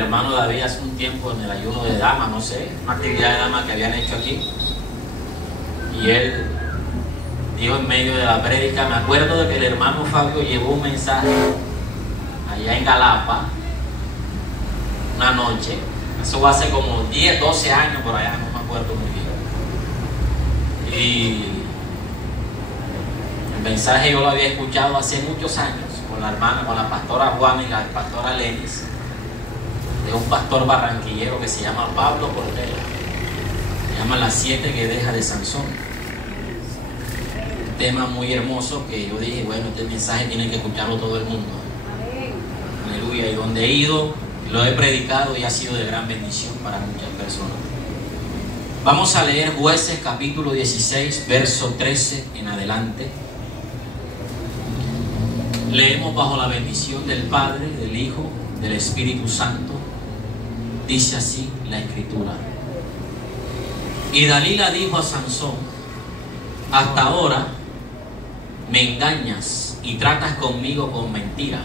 hermano David hace un tiempo en el ayuno de dama, no sé, una actividad de dama que habían hecho aquí. Y él dijo en medio de la prédica, me acuerdo de que el hermano Fabio llevó un mensaje allá en Galapa, una noche, eso va a ser como 10, 12 años por allá, no me acuerdo muy bien. Y el mensaje yo lo había escuchado hace muchos años con la hermana, con la pastora Juana y la pastora Lenis, de un pastor barranquillero que se llama Pablo Portela. Se llama Las 7 que deja de Sansón. Un tema muy hermoso que yo dije, bueno, este mensaje tiene que escucharlo todo el mundo. Aleluya. Y donde he ido, lo he predicado y ha sido de gran bendición para muchas personas. Vamos a leer Jueces capítulo 16, verso 13 en adelante. Leemos bajo la bendición del Padre, del Hijo, del Espíritu Santo. Dice así la Escritura. Y Dalila dijo a Sansón, hasta ahora me engañas y tratas conmigo con mentira.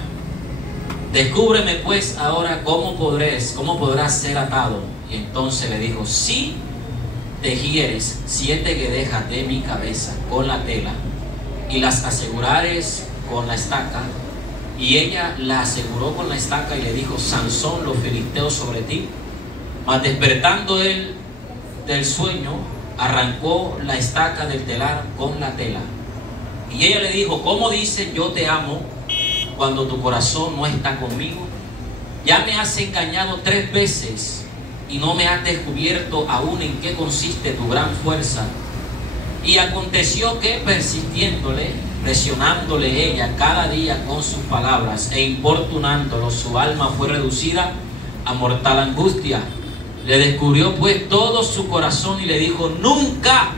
Descúbreme pues ahora cómo podrás ser atado. Y entonces le dijo, si tejieres 7 guedejas de mi cabeza con la tela y las asegurares con la estaca. Y ella la aseguró con la estaca y le dijo, Sansón, los filisteos sobre ti. Mas despertando él del sueño, arrancó la estaca del telar con la tela. Y ella le dijo, ¿cómo dices yo te amo cuando tu corazón no está conmigo? Ya me has engañado 3 veces y no me has descubierto aún en qué consiste tu gran fuerza. Y aconteció que presionándole ella cada día con sus palabras e importunándolo, su alma fue reducida a mortal angustia. Le descubrió pues todo su corazón y le dijo, nunca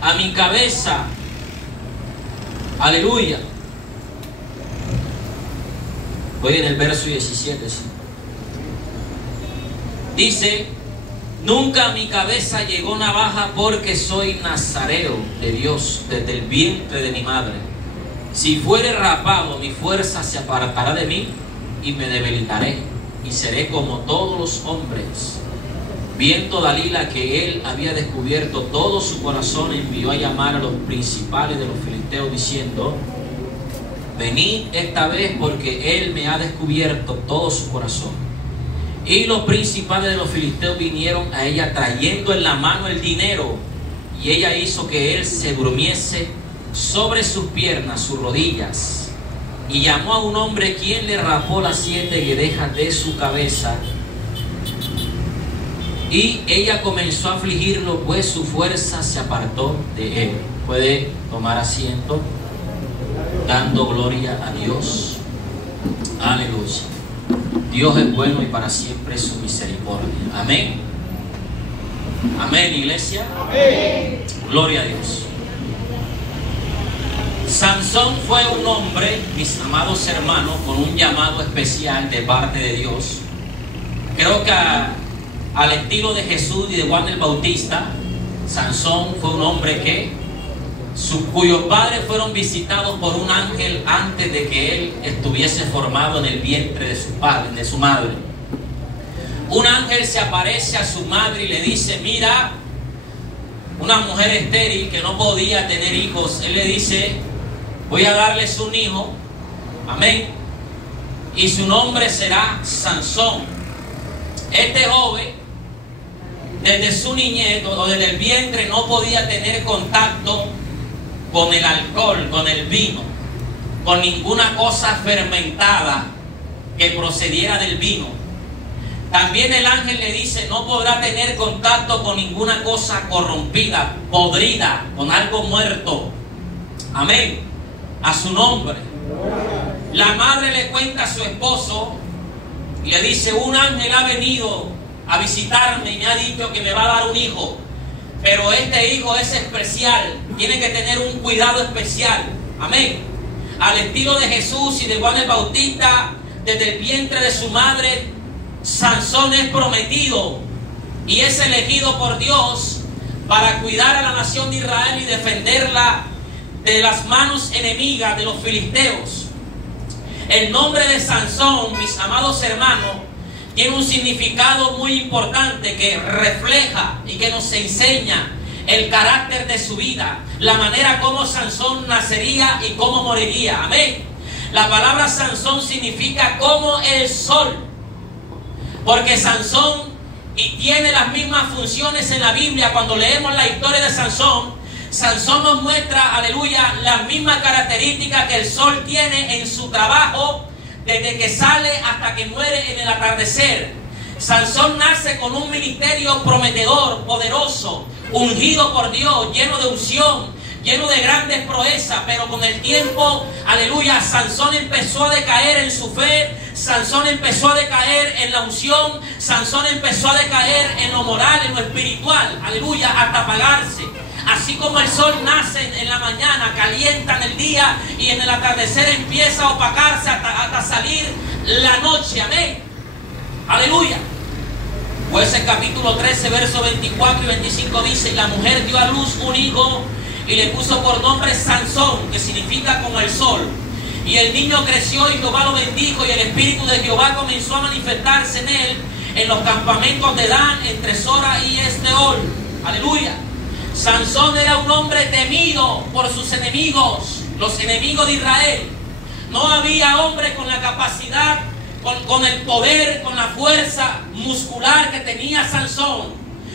a mi cabeza. Aleluya. Voy en el verso 17. ¿Sí? Dice, nunca a mi cabeza llegó navaja porque soy nazareo de Dios desde el vientre de mi madre. Si fuere rapado, mi fuerza se apartará de mí y me debilitaré y seré como todos los hombres. Viendo Dalila que él había descubierto todo su corazón, envió a llamar a los principales de los filisteos diciendo, venid esta vez porque él me ha descubierto todo su corazón. Y los principales de los filisteos vinieron a ella trayendo en la mano el dinero, y ella hizo que él se durmiese sobre sus piernas, sus rodillas, y llamó a un hombre quien le rapó las 7 guedejas de su cabeza. Y ella comenzó a afligirlo, pues su fuerza se apartó de él. Puede tomar asiento, dando gloria a Dios. Aleluya. Dios es bueno y para siempre es su misericordia. Amén. Amén, iglesia. Amén. Gloria a Dios. Sansón fue un hombre, mis amados hermanos, con un llamado especial de parte de Dios. Creo que al estilo de Jesús y de Juan el Bautista, Sansón fue un hombre cuyos padres fueron visitados por un ángel antes de que él estuviese formado en el vientre de su padre, de su madre. Un ángel se aparece a su madre y le dice, mira, una mujer estéril que no podía tener hijos, él le dice, voy a darles un hijo, amén, y su nombre será Sansón. Este joven, desde su niñez o desde el vientre, no podía tener contacto con el alcohol, con el vino, con ninguna cosa fermentada que procediera del vino. También el ángel le dice, no podrá tener contacto con ninguna cosa corrompida, podrida, con algo muerto. Amén. A su nombre. La madre le cuenta a su esposo y le dice, un ángel ha venido a visitarme y me ha dicho que me va a dar un hijo. Pero este hijo es especial, tiene que tener un cuidado especial. Amén. Al estilo de Jesús y de Juan el Bautista, desde el vientre de su madre, Sansón es prometido y es elegido por Dios para cuidar a la nación de Israel y defenderla de las manos enemigas de los filisteos. El nombre de Sansón, mis amados hermanos, tiene un significado muy importante que refleja y que nos enseña el carácter de su vida, la manera como Sansón nacería y cómo moriría. Amén. La palabra Sansón significa como el sol, porque Sansón tiene las mismas funciones en la Biblia. Cuando leemos la historia de Sansón, Sansón nos muestra, aleluya, las mismas características que el sol tiene en su trabajo desde que sale hasta que muere en el atardecer. Sansón nace con un ministerio prometedor, poderoso, ungido por Dios, lleno de unción, lleno de grandes proezas, pero con el tiempo, aleluya, Sansón empezó a decaer en su fe, Sansón empezó a decaer en la unción, Sansón empezó a decaer en lo moral, en lo espiritual, aleluya, hasta apagarse. Así como el sol nace en la mañana, calienta en el día y en el atardecer empieza a opacarse hasta salir la noche. Amén. Aleluya. Jueces capítulo 13, versos 24 y 25 dice: y la mujer dio a luz un hijo y le puso por nombre Sansón, que significa como el sol. Y el niño creció y Jehová lo bendijo, y el espíritu de Jehová comenzó a manifestarse en él en los campamentos de Dan, entre Sora y Esteol. Aleluya. Sansón era un hombre temido por sus enemigos, los enemigos de Israel. No había hombre con la capacidad, con el poder, con la fuerza muscular que tenía Sansón.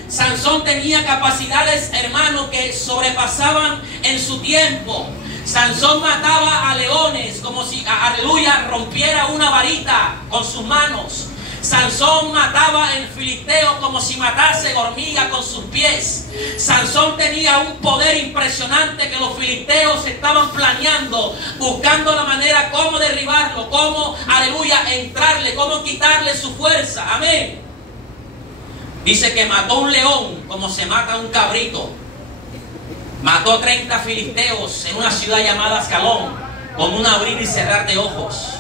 Sansón tenía capacidades, hermanos, que sobrepasaban en su tiempo. Sansón mataba a leones como si, aleluya, rompiera una varita con sus manos. Sansón mataba al filisteo como si matase hormiga con sus pies. Sansón tenía un poder impresionante que los filisteos estaban planeando, buscando la manera cómo derribarlo, cómo, aleluya, entrarle, cómo quitarle su fuerza. Amén. Dice que mató un león como se mata un cabrito. Mató 30 filisteos en una ciudad llamada Ascalón, con un abrir y cerrar de ojos.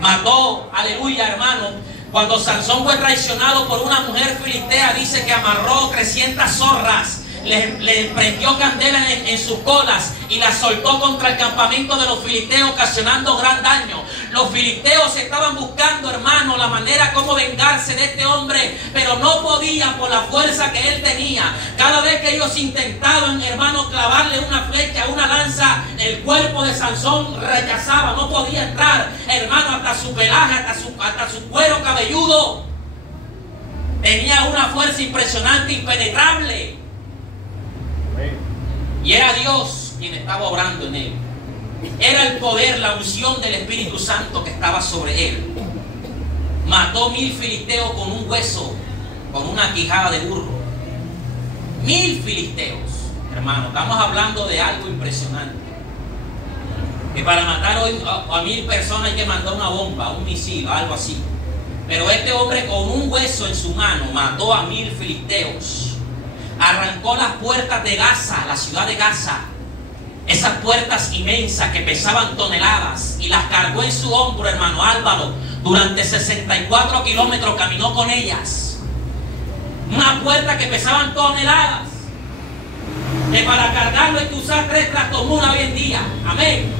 Mató, aleluya, hermano. Cuando Sansón fue traicionado por una mujer filistea, dice que amarró 300 zorras, le prendió candela en sus colas y las soltó contra el campamento de los filisteos, ocasionando gran daño. Los filisteos estaban buscando, hermano, la manera como vengarse de este hombre, pero no podían por la fuerza que él tenía. Cada vez que ellos intentaban, hermano, clavarle una flecha, una lanza, el cuerpo de Sansón rechazaba, no podía entrar, hermano, hasta su pelaje, hasta su cuero cabelludo. Tenía una fuerza impresionante, impenetrable. Y era Dios quien estaba obrando en él. Era el poder, la unción del Espíritu Santo que estaba sobre él. Mató 1000 filisteos con un hueso, con una quijada de burro. 1000 filisteos, hermano. Estamos hablando de algo impresionante. Que para matar hoy a 1000 personas hay que mandar una bomba, un misil, algo así. Pero este hombre con un hueso en su mano mató a 1000 filisteos. Arrancó las puertas de Gaza, la ciudad de Gaza. Esas puertas inmensas que pesaban toneladas, y las cargó en su hombro, hermano Álvaro. Durante 64 kilómetros caminó con ellas. Una puerta que pesaban toneladas, que para cargarlo hay que usar 3 tractomulas hoy en día. Amén.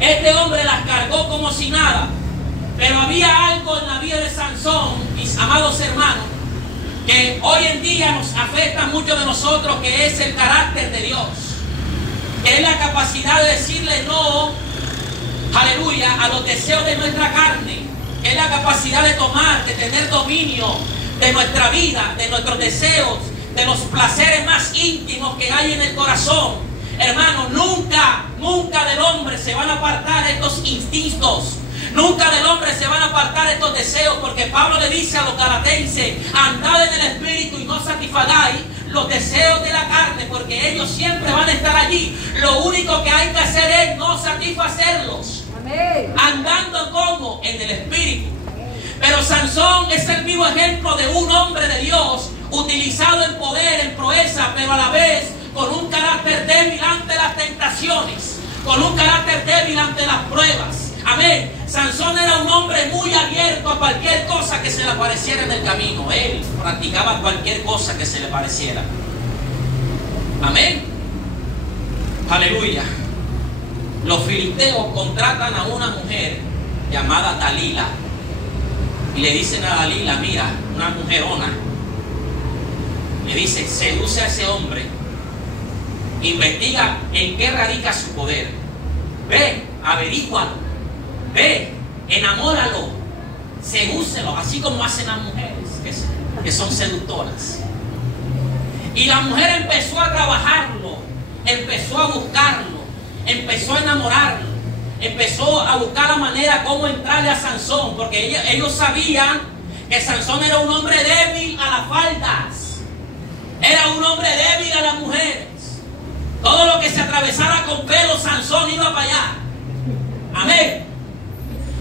Este hombre las cargó como si nada. Pero había algo en la vida de Sansón, mis amados hermanos, que hoy en día nos afecta a muchos de nosotros, que es el carácter de Dios. Que es la capacidad de decirle no, aleluya, a los deseos de nuestra carne. Que es la capacidad de tomar, de tener dominio de nuestra vida, de nuestros deseos, de los placeres más íntimos que hay en el corazón. Hermano, nunca del hombre se van a apartar estos instintos. Nunca del hombre se van a apartar estos deseos, porque Pablo le dice a los galatenses: andad en el Espíritu y no satisfagáis los deseos de la carne, porque ellos siempre van a estar allí. Lo único que hay que hacer es no satisfacerlos. Amén. Andando como en el Espíritu. Pero Sansón es el vivo ejemplo de un hombre de Dios, utilizado en poder, en proeza, pero a la vez con un carácter débil ante las tentaciones, con un carácter débil ante las pruebas. Amén. Sansón era un hombre muy abierto a cualquier cosa que se le apareciera en el camino. Él practicaba cualquier cosa que se le pareciera. Amén. Aleluya. Los filisteos contratan a una mujer llamada Dalila. y le dicen a Dalila, mira, una mujerona, le dice, seduce a ese hombre, investiga en qué radica su poder, ve, averígualo, ve, enamóralo, sedúcelo, así como hacen las mujeres que son seductoras. Y la mujer empezó a trabajarlo, empezó a buscarlo, empezó a enamorarlo, empezó a buscar la manera como entrarle a Sansón, porque ellos sabían que Sansón era un hombre débil a las faldas, era un hombre débil a las mujeres. Todo lo que se atravesara con pelo, Sansón iba para allá. Amén.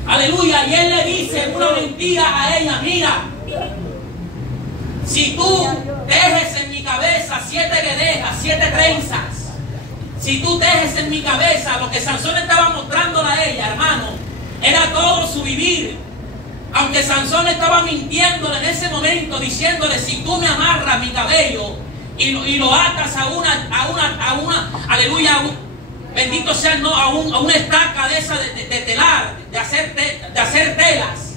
Aleluya. Y él le dice una mentira a ella, mira, si tú tejes en mi cabeza 7 guedejas, 7 trenzas, si tú tejes en mi cabeza, lo que Sansón estaba mostrándole a ella, hermano, era todo su vivir. Aunque Sansón estaba mintiéndole en ese momento, diciéndole, si tú me amarras mi cabello y lo atas a una, aleluya, bendito sea, no, a una estaca de esa de telar, de hacer telas,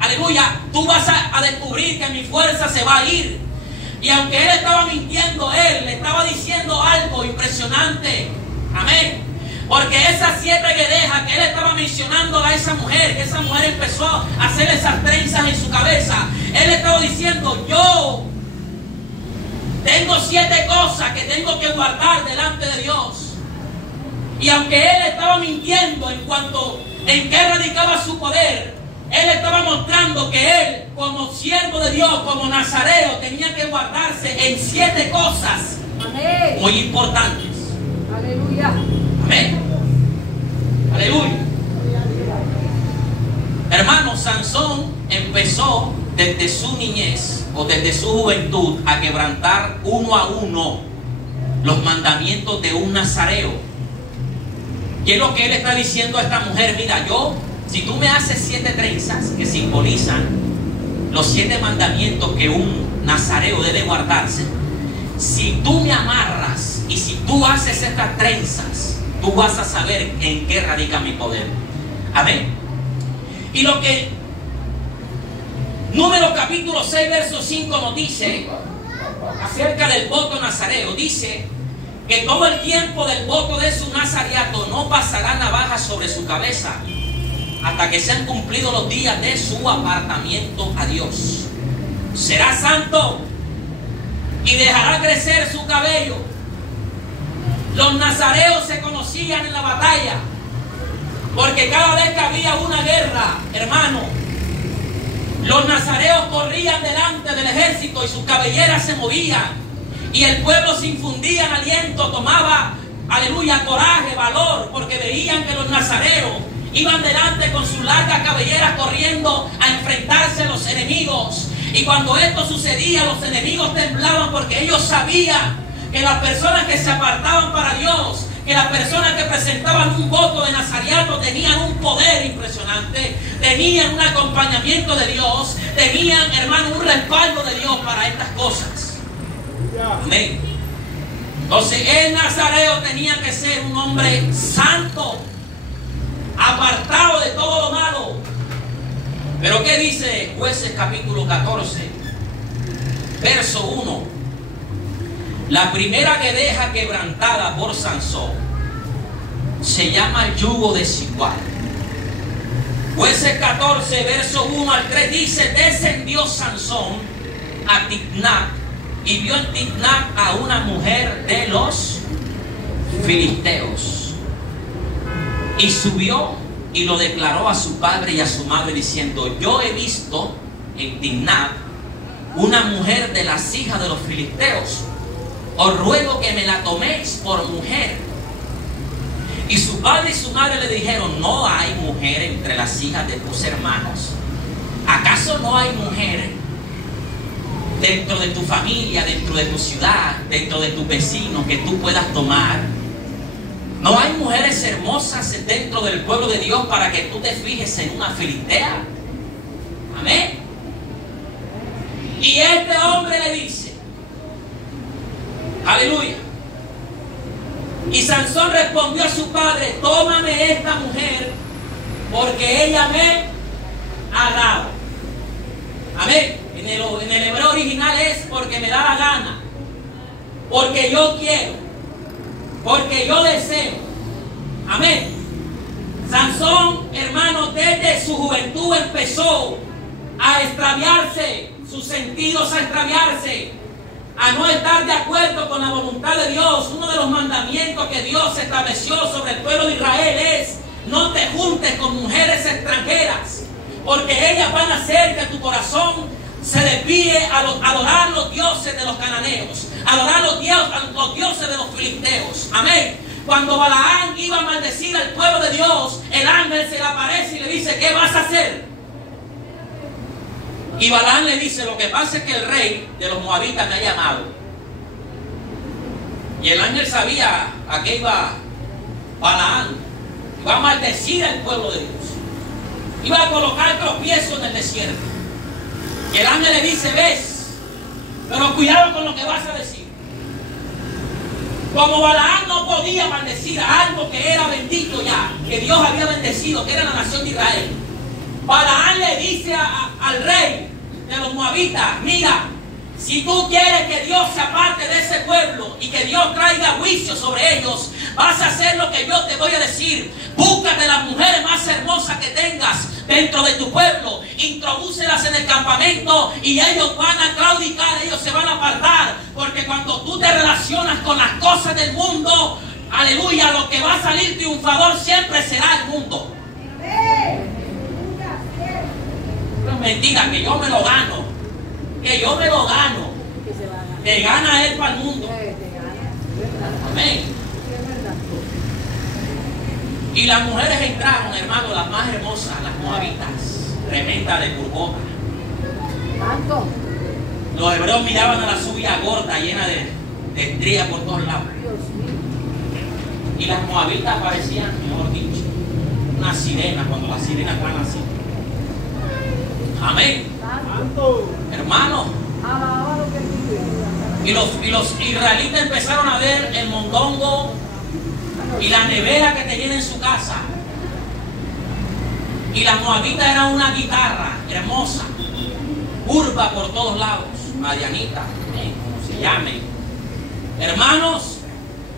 aleluya, tú vas a descubrir que mi fuerza se va a ir. Y aunque él estaba mintiendo, él le estaba diciendo algo impresionante. Amén. Porque esas 7 guedejas que él estaba mencionando a esa mujer, que esa mujer empezó a hacer esas trenzas en su cabeza, él estaba diciendo, yo tengo 7 cosas que tengo que guardar delante de Dios. Y aunque él estaba mintiendo en cuanto en qué radicaba su poder, él estaba mostrando que él, como siervo de Dios, como nazareo, tenía que guardarse en 7 cosas. Amén. Muy importantes. Aleluya. Amén. Aleluya. Hermano, Sansón empezó desde su niñez o desde su juventud a quebrantar uno a uno los mandamientos de un nazareo. ¿Qué es lo que él está diciendo a esta mujer? Mira, si tú me haces 7 trenzas que simbolizan los 7 mandamientos que un nazareo debe guardarse, si tú me amarras y si tú haces estas trenzas, tú vas a saber en qué radica mi poder. Amén. Y lo que Números capítulo 6 verso 5 nos dice acerca del voto nazareo, dice que todo el tiempo del voto de su nazareato no pasará navaja sobre su cabeza hasta que sean cumplidos los días de su apartamiento a Dios. Será santo y dejará crecer su cabello. Los nazareos se conocían en la batalla, porque cada vez que había una guerra, hermano, los nazareos corrían delante del ejército y sus cabelleras se movían, y el pueblo se infundía en aliento, tomaba, aleluya, coraje, valor, porque veían que los nazareos iban delante con sus largas cabelleras corriendo a enfrentarse a los enemigos. Y cuando esto sucedía, los enemigos temblaban, porque ellos sabían que las personas que se apartaban para Dios, que las personas que presentaban un voto de nazareato tenían un poder impresionante, tenían un acompañamiento de Dios, tenían, hermano, un respaldo de Dios para estas cosas. Amén. Entonces el nazareo tenía que ser un hombre santo, apartado de todo lo malo. Pero ¿qué dice Jueces capítulo 14 verso 1? La primera guedeja quebrantada por Sansón se llama yugo desigual. Jueces 14 verso 1 al 3 dice: descendió Sansón a Timnat y vio en Timnat a una mujer de los filisteos, y subió y lo declaró a su padre y a su madre diciendo: yo he visto en Timnat una mujer de las hijas de los filisteos, os ruego que me la toméis por mujer. Y su padre y su madre le dijeron: no hay mujer entre las hijas de tus hermanos. ¿Acaso no hay mujer dentro de tu familia, dentro de tu ciudad, dentro de tus vecinos que tú puedas tomar? ¿No hay mujeres hermosas dentro del pueblo de Dios para que tú te fijes en una filistea? Amén. Y este hombre le dice, aleluya. Y Sansón respondió a su padre: tómame esta mujer, porque ella me agrada. Amén. En el hebreo original es porque me da la gana, porque yo quiero, porque yo deseo. Amén. Sansón, hermano, desde su juventud empezó a extraviarse, sus sentidos a extraviarse, a no estar de acuerdo con la voluntad de Dios. Uno de los mandamientos que Dios estableció sobre el pueblo de Israel es: no te juntes con mujeres extranjeras, porque ellas van a hacer que tu corazón se desvíe a adorar los dioses de los cananeos, adorar los dioses de los filisteos. Amén. Cuando Balaam iba a maldecir al pueblo de Dios, el ángel se le aparece y le dice: ¿qué vas a hacer? Y Balaam le dice: lo que pasa es que el rey de los moabitas me ha llamado. Y el ángel sabía a qué iba Balaam. Iba a maldecir al pueblo de Dios, iba a colocar tropiezo en el desierto. Y el ángel le dice: ves, pero cuidado con lo que vas a decir. Como Balaam no podía maldecir a algo que era bendito ya, que Dios había bendecido, que era la nación de Israel, Balaam le dice al rey de los moabitas: mira, si tú quieres que Dios se aparte de ese pueblo y que Dios traiga juicio sobre ellos, vas a hacer lo que yo te voy a decir. Búscate las mujeres más hermosas que tengas dentro de tu pueblo, introdúcelas en el campamento y ellos van a claudicar, ellos se van a apartar, porque cuando tú te relacionas con las cosas del mundo, aleluya, lo que va a salir triunfador siempre será el mundo. No es mentira, que yo me lo gano, que yo me lo gano, que gana él para el mundo. Amén. Y las mujeres entraron, hermano, las más hermosas, las moabitas, tremenda de curvona. Los hebreos miraban a la subia gorda, llena de estrías por todos lados. Y las moabitas parecían, mejor dicho, una sirena, cuando las sirenas van así. Amén. Hermano. Y los israelitas empezaron a ver el mondongo y la nevera que tenían en su casa. Y las moabitas eran una guitarra hermosa, curva por todos lados, Marianita, como se llame. Hermanos,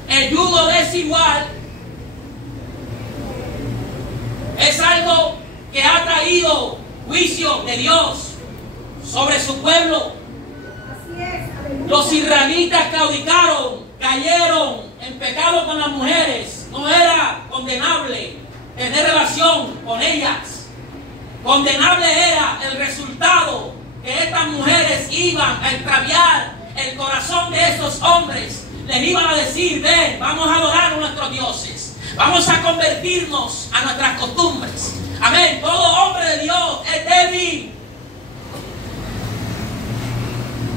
el yugo desigual es algo que ha traído juicio de Dios sobre su pueblo. Los israelitas claudicaron, cayeron en pecado con las mujeres. No era condenable tener relación con ellas. Condenable era el resultado, que estas mujeres iban a extraviar el corazón de esos hombres. Les iban a decir: ven, vamos a adorar a nuestros dioses, vamos a convertirnos a nuestras costumbres. Amén. Todo hombre de Dios es débil.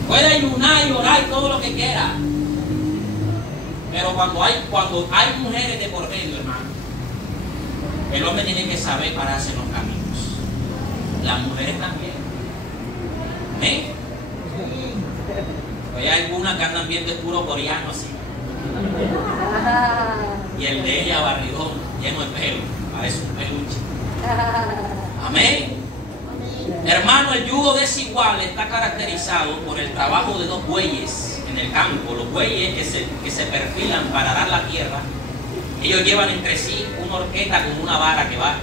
Puede ayunar y orar y todo lo que quiera, pero cuando hay mujeres de por medio, hermano, el hombre tiene que saber pararse en los caminos. Las mujeres también. ¿Eh? Hay algunas que andan viendo el puro coreano así, y el de ella barrigón, lleno de pelo, parece un peluche. Amén. Hermano, el yugo desigual está caracterizado por el trabajo de dos bueyes en el campo. Los bueyes que se perfilan para arar la tierra, ellos llevan entre sí una horqueta con una vara que va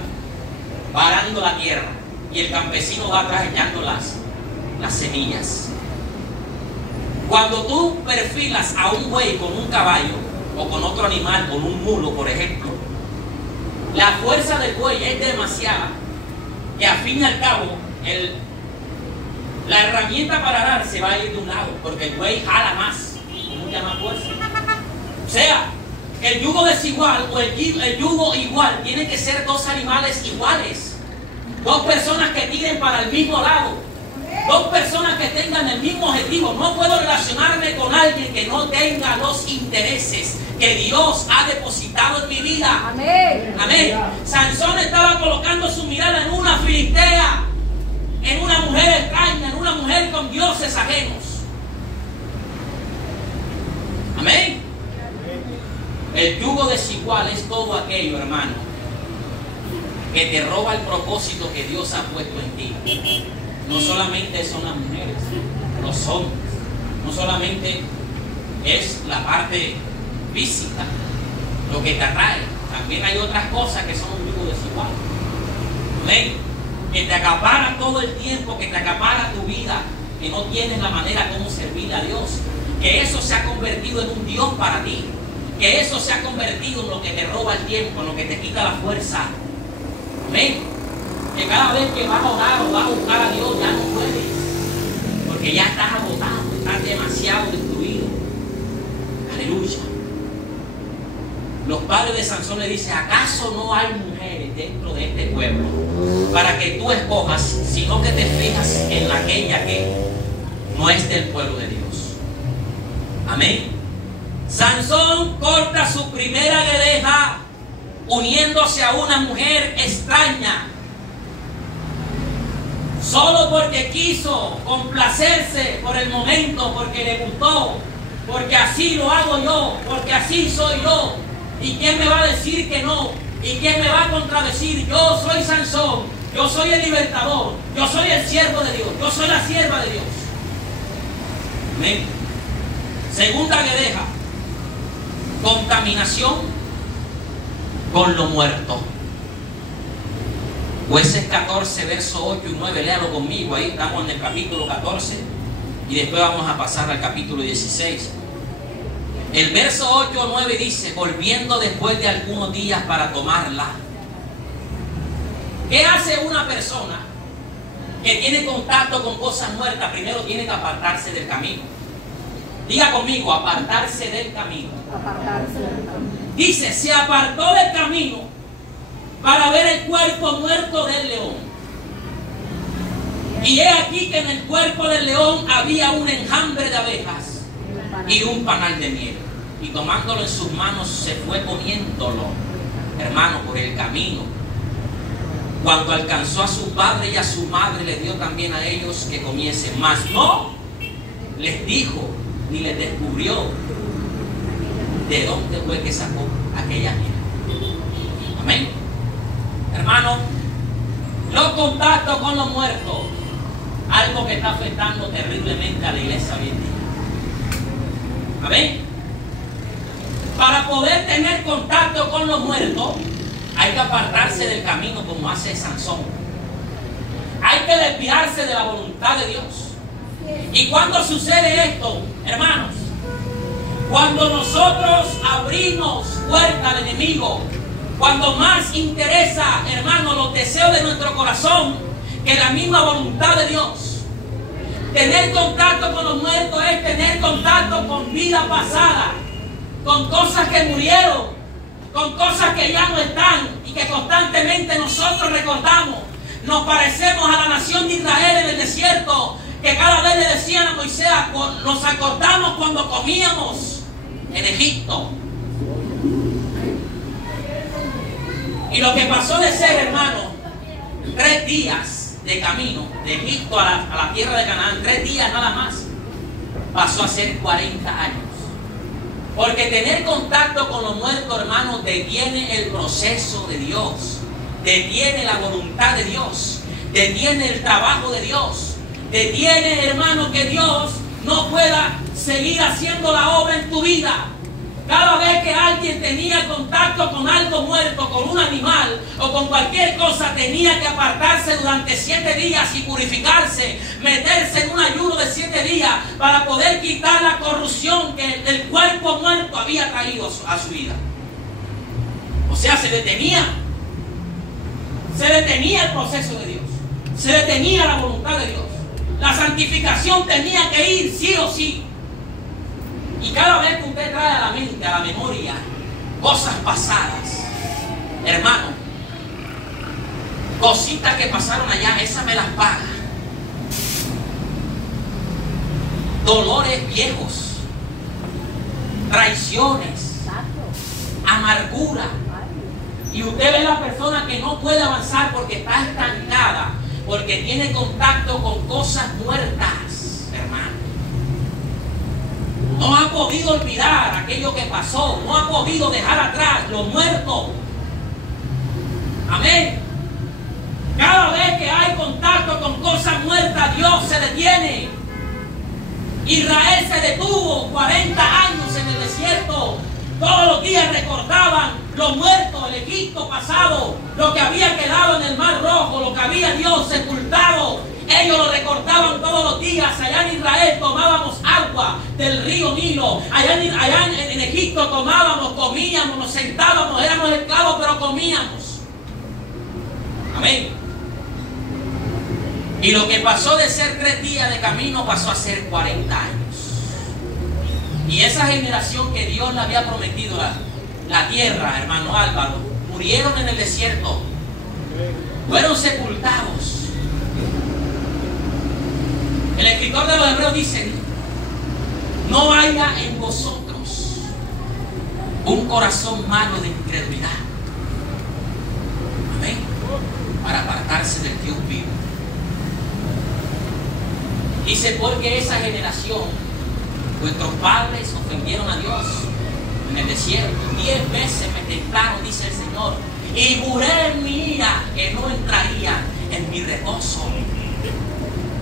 varando la tierra, y el campesino va atrás echando las semillas. Cuando tú perfilas a un buey con un caballo o con otro animal, con un mulo, por ejemplo, la fuerza del buey es demasiada, que al fin y al cabo la herramienta para arar se va a ir de un lado, porque el buey jala más, con mucha más fuerza. O sea, el yugo desigual o el yugo igual tiene que ser dos animales iguales, dos personas que tiren para el mismo lado, dos personas que tengan el mismo objetivo. No puedo relacionarme con alguien que no tenga los intereses que Dios ha depositado en mi vida. Amén. Amén. Sansón estaba colocando su mirada en una filistea, en una mujer extraña, en una mujer con dioses ajenos. Amén. El yugo desigual es todo aquello, hermano, que te roba el propósito que Dios ha puesto en ti. no solamente son las mujeres, los hombres. No solamente es la parte física lo que te atrae, también hay otras cosas que son un yugo desigual. Amén. Que te acapara todo el tiempo, que te acapara tu vida, que no tienes la manera como servir a Dios, que eso se ha convertido en un Dios para ti, que eso se ha convertido en lo que te roba el tiempo, en lo que te quita la fuerza. Amén. Que cada vez que vas a orar o vas a buscar a Dios ya no puedes, porque ya estás agotado, estás demasiado destruido. Aleluya. Los padres de Sansón le dicen: ¿acaso no hay mujeres dentro de este pueblo para que tú escojas, sino que te fijas en aquella que no es del pueblo de Dios? Amén. Sansón corta su primera guedeja uniéndose a una mujer extraña, solo porque quiso complacerse por el momento, porque le gustó, porque así lo hago yo, porque así soy yo. ¿Y quién me va a decir que no? ¿Y quién me va a contradecir? Yo soy Sansón, yo soy el libertador, yo soy el siervo de Dios, yo soy la sierva de Dios. Amén. Segunda guedeja: contaminación con lo muerto. Jueces 14, versos 8 y 9, léalo conmigo. Ahí estamos en el capítulo 14 y después vamos a pasar al capítulo 16. El verso 8 o 9 dice: volviendo después de algunos días para tomarla. ¿Qué hace una persona que tiene contacto con cosas muertas? Primero tiene que apartarse del camino. Diga conmigo: apartarse del camino. Apartarse del camino. Dice: se apartó del camino para ver el cuerpo muerto del león. Y he aquí que en el cuerpo del león había un enjambre de abejas y un panal de miel. Y tomándolo en sus manos se fue poniéndolo, hermano, por el camino. Cuando alcanzó a su padre y a su madre, les dio también a ellos que comiesen. Mas no les dijo ni les descubrió de dónde fue que sacó aquella miel. Amén. Hermano, los contactos con los muertos, algo que está afectando terriblemente a la iglesia hoy en día. Amén. Para poder tener contacto con los muertos, hay que apartarse del camino como hace Sansón. Hay que desviarse de la voluntad de Dios. ¿Y cuando sucede esto, hermanos? Cuando nosotros abrimos puerta al enemigo, cuando más interesa, hermanos, los deseos de nuestro corazón que la misma voluntad de Dios. Tener contacto con los muertos es tener contacto con vida pasada, con cosas que murieron, con cosas que ya no están y que constantemente nosotros recordamos. Nos parecemos a la nación de Israel en el desierto, que cada vez le decían a Moisés: nos acordamos cuando comíamos en Egipto. Y lo que pasó de ser, hermano, 3 días de camino de Egipto a la tierra de Canaán, 3 días nada más, pasó a ser 40 años. Porque tener contacto con los muertos, hermanos, detiene el proceso de Dios, detiene la voluntad de Dios, detiene el trabajo de Dios, detiene, hermano, que Dios no pueda seguir haciendo la obra en tu vida. Cada vez que alguien tenía contacto con algo muerto, con un animal o con cualquier cosa, tenía que apartarse durante 7 días y purificarse, meterse en un ayuno de 7 días para poder quitar la corrupción que el cuerpo muerto había traído a su vida. O sea, se detenía el proceso de Dios, se detenía la voluntad de Dios. La santificación tenía que ir sí o sí. Y cada vez que usted trae a la mente, a la memoria, cosas pasadas, hermano, cositas que pasaron allá, esas me las paga. Dolores viejos, traiciones, amargura. Y usted ve a la persona que no puede avanzar porque está estancada, porque tiene contacto con cosas muertas, hermano. No ha podido olvidar aquello que pasó, no ha podido dejar atrás lo muerto. Amén. Cada vez que hay contacto con cosas muertas, Dios se detiene. Israel se detuvo 40 años en el desierto. Todos los días recordaban lo muerto, el Egipto pasado, lo que había quedado en el Mar Rojo, lo que había Dios sepultado. Ellos lo recordaban todos los días. Allá en Israel tomábamos agua del río Nilo. Allá en Egipto tomábamos, comíamos, nos sentábamos, éramos esclavos, pero comíamos. Amén. Y lo que pasó de ser 3 días de camino pasó a ser 40 años. Y esa generación que Dios le había prometido la tierra, hermano Álvaro, murieron en el desierto. Fueron sepultados. El escritor de los Hebreos dice: no haya en vosotros un corazón malo de incredulidad. Amén. Para apartarse del Dios vivo. Dice: porque esa generación, vuestros padres ofendieron a Dios en el desierto. 10 veces me tentaron, dice el Señor, y juré en mi ira que no entraría en mi reposo.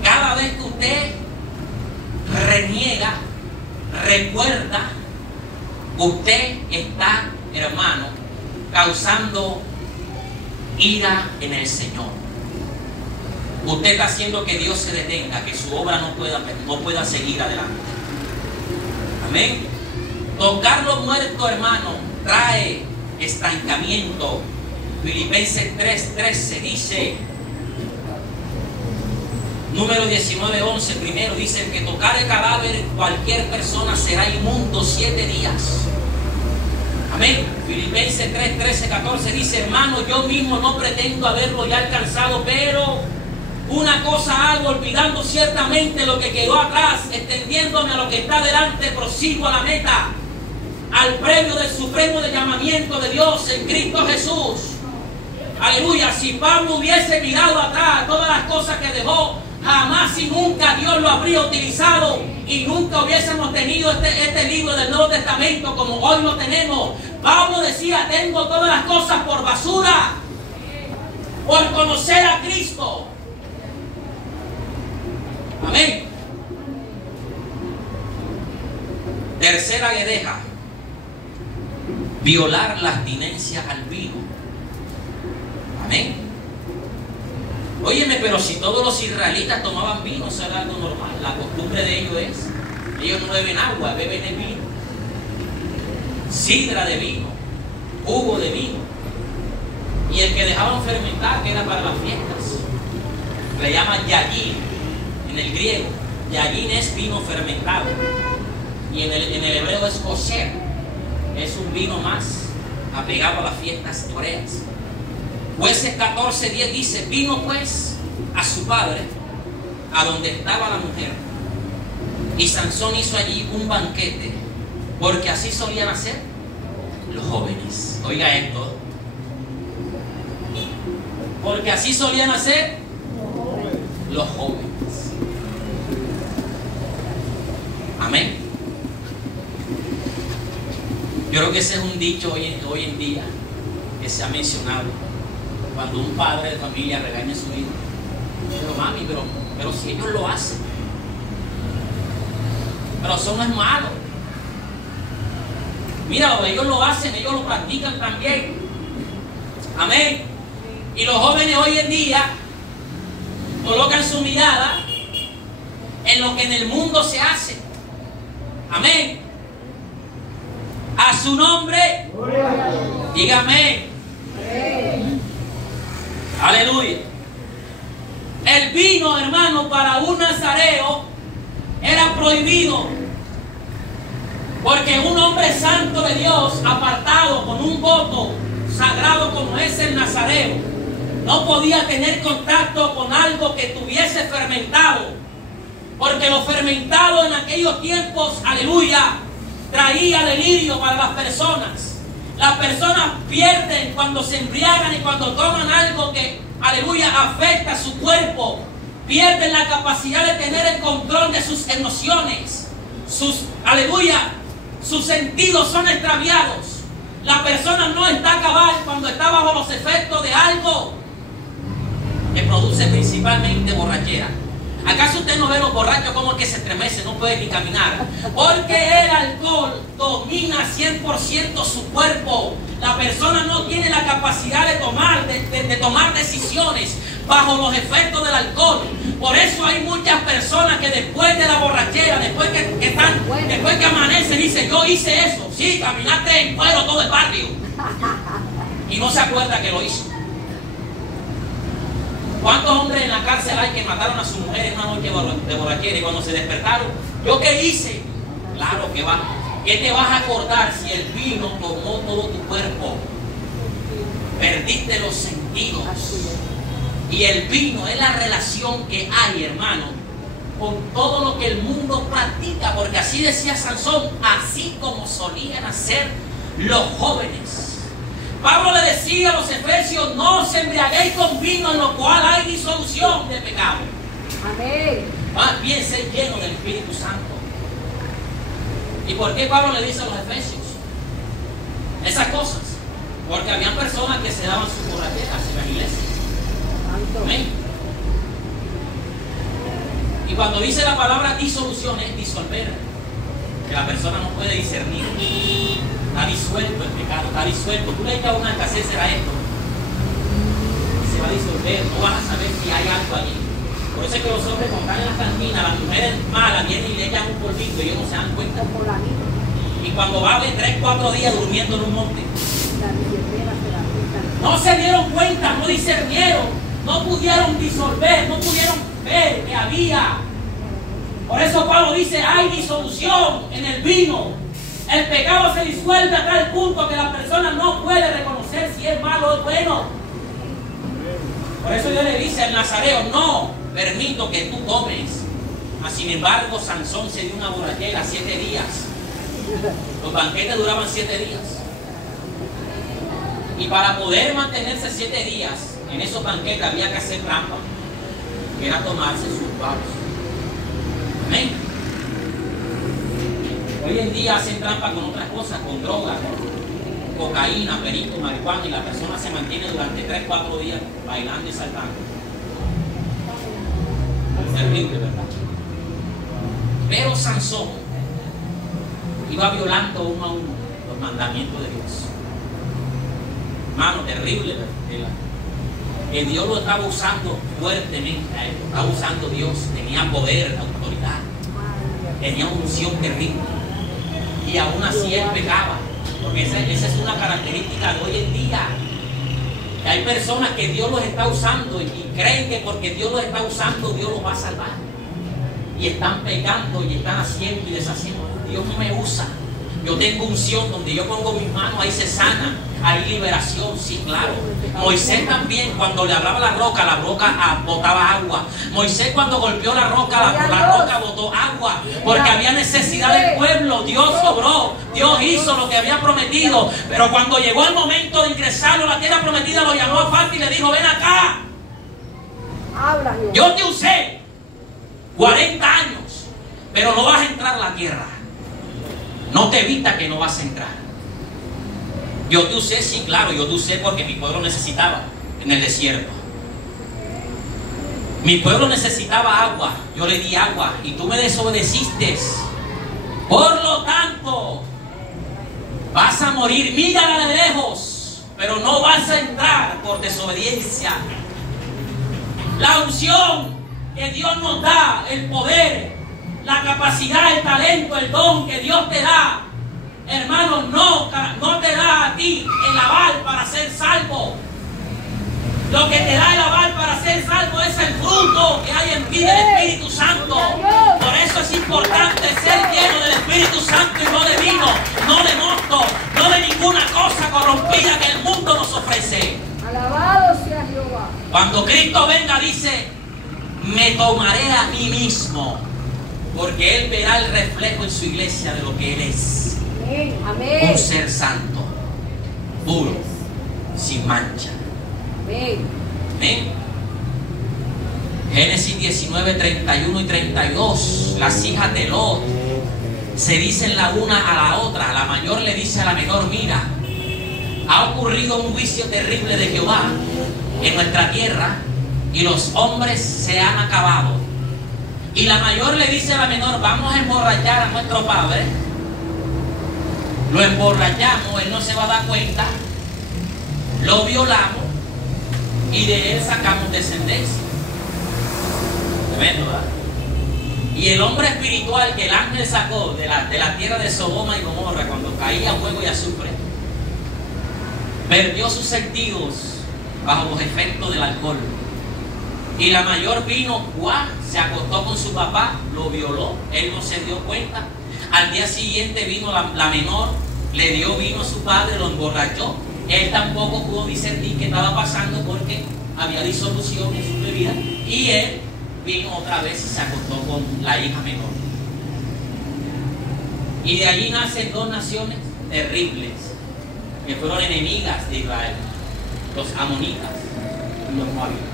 Cada vez que usted reniega, recuerda, usted está, hermano, causando ira en el Señor. Usted está haciendo que Dios se detenga, que su obra no pueda seguir adelante. Amén. Tocar los muertos, hermano, trae estancamiento. Filipenses 3:13 dice, número 19:11, primero dice: el que tocare cadáver, cualquier persona será inmundo 7 días. Amén. Filipenses 3:13-14 dice: hermano, yo mismo no pretendo haberlo ya alcanzado, pero una cosa hago, olvidando ciertamente lo que quedó atrás, extendiéndome a lo que está delante, prosigo a la meta, al premio del supremo de llamamiento de Dios en Cristo Jesús. Aleluya. Si Pablo hubiese mirado atrás todas las cosas que dejó, jamás y nunca Dios lo habría utilizado y nunca hubiésemos tenido este libro del Nuevo Testamento como hoy lo tenemos. Pablo decía: tengo todas las cosas por basura por conocer a Cristo. Amén. Tercera guedeja: violar la abstinencia al vino. Amén. Óyeme, pero si todos los israelitas tomaban vino, eso era algo normal. La costumbre de ellos es: ellos no beben agua, beben el vino. Sidra de vino, jugo de vino. Y el que dejaban fermentar, que era para las fiestas, le llaman yagín en el griego. Yagín es vino fermentado. Y en el hebreo es kosher. Es un vino más apegado a las fiestas hebreas. Jueces 14:10 dice: vino pues a su padre a donde estaba la mujer, y Sansón hizo allí un banquete, porque así solían hacer los jóvenes. Oiga esto: porque así solían hacer los jóvenes. Amén. Yo creo que ese es un dicho hoy en día que se ha mencionado. Cuando un padre de familia regaña a su hijo: pero mami, pero si ellos lo hacen, pero eso no es malo. Mira, ellos lo hacen, ellos lo practican también. Amén. Y los jóvenes hoy en día colocan su mirada en lo que en el mundo se hace. Amén. A su nombre, dígame. Aleluya. El vino, hermano, para un nazareo era prohibido, porque un hombre santo de Dios, apartado con un voto sagrado como es el nazareo, no podía tener contacto con algo que estuviese fermentado, porque lo fermentado en aquellos tiempos, aleluya, traía delirio para las personas. Las personas pierden cuando se embriagan y cuando toman algo que, aleluya, afecta a su cuerpo. Pierden la capacidad de tener el control de sus emociones. Aleluya, sus sentidos son extraviados. La persona no está cabal cuando está bajo los efectos de algo. que produce principalmente borrachera. ¿Acaso usted no ve los borrachos como que se estremecen, no pueden ni caminar? Porque el alcohol domina 100% su cuerpo. La persona no tiene la capacidad de tomar decisiones bajo los efectos del alcohol. Por eso hay muchas personas que después de la borrachera, después que amanece, dicen: yo hice eso. Sí, caminaste en cuero todo el barrio. Y no se acuerda que lo hizo. ¿Cuántos hombres en la cárcel hay que mataron a su mujer en una noche de borrachera y cuando se despertaron, ¿yo qué hice? Claro que va. ¿Qué te vas a acordar si el vino tomó todo tu cuerpo? Perdiste los sentidos. Y el vino es la relación que hay, hermano, con todo lo que el mundo practica, porque así decía Sansón, así como solían hacer los jóvenes. Pablo le decía a los efesios: no os embriaguéis con vino, en lo cual hay disolución de pecado. Amén. Más bien sed lleno del Espíritu Santo. ¿Y por qué Pablo le dice a los efesios esas cosas? Porque habían personas que se daban sus borracheras en la iglesia. Amén. Y cuando dice la palabra disolución, es disolver, que la persona no puede discernir. Está disuelto el pecado, está disuelto. Tú le echas una escasez, será esto, y se va a disolver. No vas a saber si hay algo allí. Por eso es que los hombres, cuando están en las cantinas, las mujeres malas vienen y le echan un polvito y ellos no se dan cuenta. Y cuando va a haber 3-4 días durmiendo en un monte, no se dieron cuenta, no discernieron, no pudieron disolver, no pudieron ver que había. Por eso Pablo dice: hay disolución en el vino. El pecado se disuelve a tal punto que la persona no puede reconocer si es malo o es bueno. Por eso Dios le dice al nazareo: no permito que tú tomes. Mas sin embargo, Sansón se dio una borrachera 7 días. Los banquetes duraban 7 días. Y para poder mantenerse 7 días en esos banquetes había que hacer trampa, que era tomarse sus pavos. Amén. Hoy en día hacen trampa con otras cosas, con drogas, cocaína, perico, marihuana, y la persona se mantiene durante 3-4 días bailando y saltando. Es terrible, ¿verdad? Pero Sansón iba violando uno a uno los mandamientos de Dios. Hermano, terrible, ¿verdad? Que Dios lo estaba usando fuertemente a él, lo estaba usando Dios, tenía poder, autoridad, tenía una unción terrible. Y aún así él pecaba, porque esa es una característica de hoy en día, que hay personas que Dios los está usando y creen que porque Dios los está usando, Dios los va a salvar, y están pecando y están haciendo y deshaciendo. Dios no me usa. Yo tengo unción, donde yo pongo mis manos, ahí se sana, hay liberación, sí, claro. Moisés también, cuando le hablaba la roca botaba agua. Moisés, cuando golpeó la roca botó agua, porque había necesidad del pueblo. Dios obró, Dios hizo lo que había prometido, pero cuando llegó el momento de ingresarlo a la tierra prometida, lo llamó aparte y le dijo: ven acá, yo te usé 40 años, pero no vas a entrar a la tierra. No te evita que no vas a entrar. Yo te usé, sí, claro, yo te usé porque mi pueblo necesitaba en el desierto. Mi pueblo necesitaba agua, yo le di agua y tú me desobedeciste. Por lo tanto, vas a morir. Mírala de lejos, pero no vas a entrar por desobediencia. La unción que Dios nos da, el poder, la capacidad, el talento, el don que Dios te da, hermano, no te da a ti el aval para ser salvo. Lo que te da el aval para ser salvo es el fruto que hay en ti del Espíritu Santo. Por eso es importante ser lleno del Espíritu Santo y no de vino, no de mosto, no de ninguna cosa corrompida que el mundo nos ofrece. Alabado sea Jehová. Cuando Cristo venga, dice: me tomaré a mí mismo, porque Él verá el reflejo en su iglesia de lo que Él es. Amén. Un ser santo, puro, sin mancha. Amén. Amén. Génesis 19, 31 y 32. Las hijas de Lot se dicen la una a la otra. La mayor le dice a la menor: mira, ha ocurrido un juicio terrible de Jehová en nuestra tierra, y los hombres se han acabado. Y la mayor le dice a la menor: vamos a emborrachar a nuestro padre. Lo emborrachamos, él no se va a dar cuenta, lo violamos y de él sacamos descendencia. Tremendo, ¿verdad? Y el hombre espiritual que el ángel sacó de la tierra de Sodoma y Gomorra cuando caía fuego y azufre, perdió sus sentidos bajo los efectos del alcohol. Y la mayor vino, se acostó con su papá, lo violó, él no se dio cuenta. Al día siguiente vino la menor, le dio vino a su padre, lo emborrachó. Él tampoco pudo discernir qué estaba pasando porque había disolución en su bebida. Y él vino otra vez y se acostó con la hija menor. Y de allí nacen dos naciones terribles que fueron enemigas de Israel: los amonitas y los moabitas.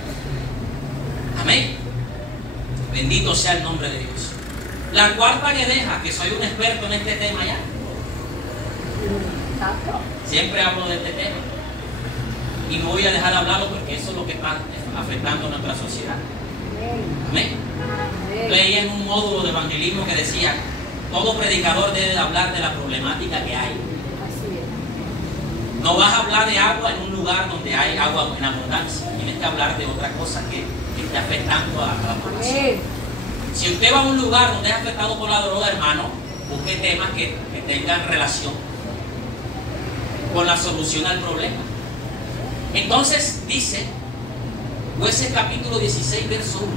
Amén. Bendito sea el nombre de Dios. La cuarta que deja, que soy un experto en este tema ya. Siempre hablo de este tema. Y no voy a dejar de hablarlo porque eso es lo que está afectando a nuestra sociedad. Amén. Leí en un módulo de evangelismo que decía: todo predicador debe de hablar de la problemática que hay. No vas a hablar de agua en un lugar donde hay agua en abundancia. Tienes que hablar de otra cosa que esté afectando a la población. Si usted va a un lugar donde es afectado por la droga, hermano, busque temas que tengan relación con la solución al problema. Entonces dice Jueces capítulo 16 verso 1: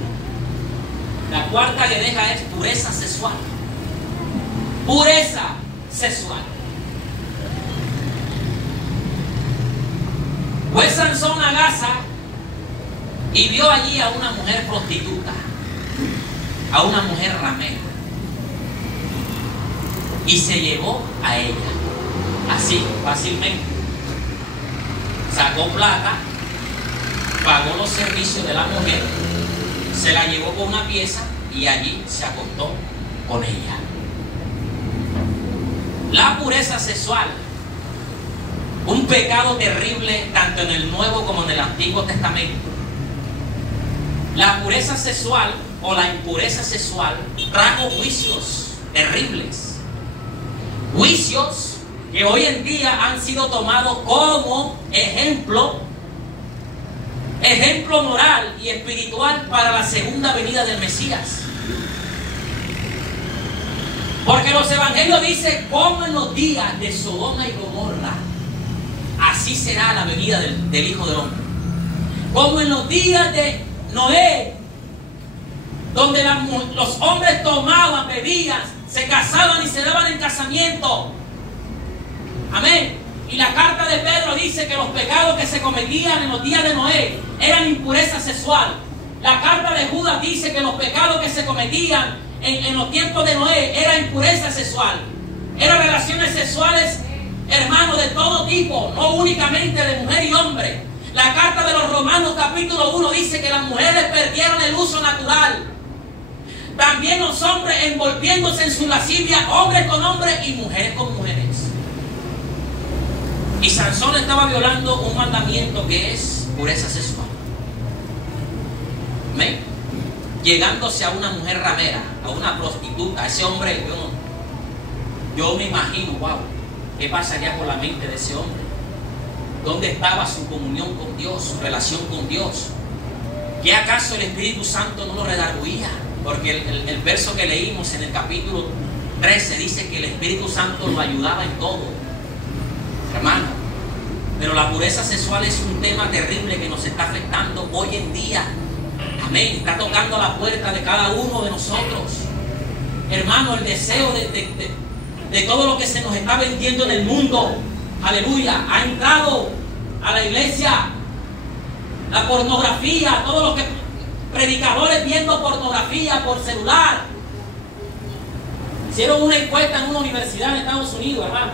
la cuarta que deja es pureza sexual. Pureza sexual. Pues Sansón a Gaza y vio allí a una mujer prostituta, a una mujer ramera, y se llevó a ella, así, fácilmente. Sacó plata, pagó los servicios de la mujer, se la llevó con una pieza y allí se acostó con ella. La pureza sexual, un pecado terrible tanto en el Nuevo como en el Antiguo Testamento. La pureza sexual o la impureza sexual trajo juicios terribles. Juicios que hoy en día han sido tomados como ejemplo moral y espiritual para la segunda venida del Mesías. Porque los evangelios dicen: como en los días de Sodoma y Gomorra, así será la venida del Hijo del Hombre. Como en los días de Noé, donde los hombres tomaban, bebían, se casaban y se daban en casamiento. Amén. Y la carta de Pedro dice que los pecados que se cometían en los días de Noé eran impureza sexual. La carta de Judas dice que los pecados que se cometían en los tiempos de Noé era impureza sexual. Eran relaciones sexuales, hermanos, de todo tipo, no únicamente de mujer y hombre. La carta de los Romanos capítulo 1 dice que las mujeres perdieron el uso natural. También los hombres envolviéndose en su lascivia, hombres con hombres y mujeres con mujeres. Y Sansón estaba violando un mandamiento que es pureza sexual. ¿Amén? Llegándose a una mujer ramera, a una prostituta, a ese hombre, yo me imagino, wow, ¿qué pasaría por la mente de ese hombre? ¿Dónde estaba su comunión con Dios, su relación con Dios? ¿Qué acaso el Espíritu Santo no lo redarguía? Porque el verso que leímos en el capítulo 13 dice que el Espíritu Santo lo ayudaba en todo. Hermano, pero la pureza sexual es un tema terrible que nos está afectando hoy en día. Amén. Está tocando a la puerta de cada uno de nosotros. Hermano, el deseo de todo lo que se nos está vendiendo en el mundo, aleluya, ha entrado a la iglesia. La pornografía, todos los predicadores viendo pornografía por celular. Hicieron una encuesta en una universidad en Estados Unidos, hermano,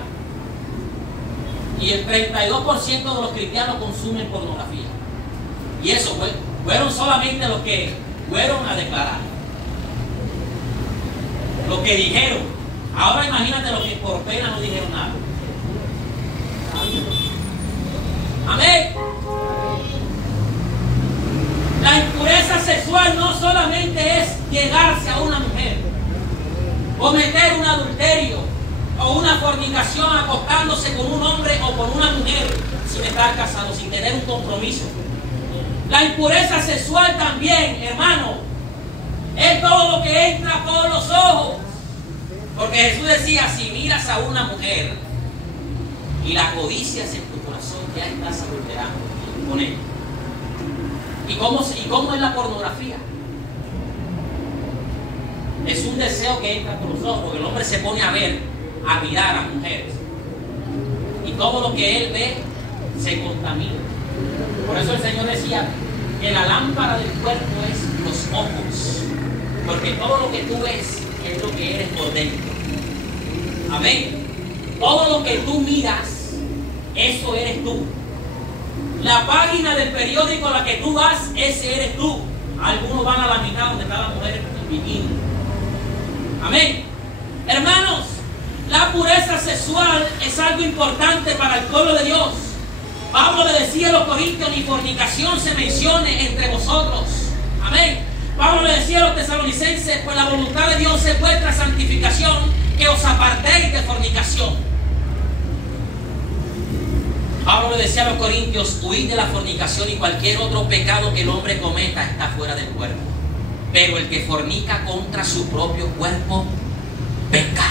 y el 32% de los cristianos consumen pornografía. Y eso fueron solamente los que fueron a declarar, los que dijeron. Ahora imagínate los que por pena no dijeron nada. Amén. La impureza sexual no solamente es llegarse a una mujer, cometer un adulterio o una fornicación acostándose con un hombre o con una mujer sin estar casado, sin tener un compromiso. La impureza sexual también, hermano, es todo lo que entra por los ojos. Porque Jesús decía, si miras a una mujer y la codicias en tu corazón, ya estás adulterando con ella. ¿Y cómo es la pornografía? Es un deseo que entra por los ojos, porque el hombre se pone a mirar a mujeres. Y todo lo que él ve se contamina. Por eso el Señor decía que la lámpara del cuerpo es los ojos. Porque todo lo que tú ves es lo que eres por dentro. Amén. Todo lo que tú miras, eso eres tú. La página del periódico a la que tú vas, ese eres tú. Algunos van a la mitad donde está la mujer en bikini. Amén. Hermanos, la pureza sexual es algo importante para el pueblo de Dios. Pablo le decía a los corintios, ni fornicación se mencione entre vosotros. Amén. Pablo le decía a los tesalonicenses, pues la voluntad de Dios es vuestra santificación, que os apartéis de fornicación. Pablo le decía a los corintios, huid de la fornicación, y cualquier otro pecado que el hombre cometa está fuera del cuerpo. Pero el que fornica contra su propio cuerpo, peca.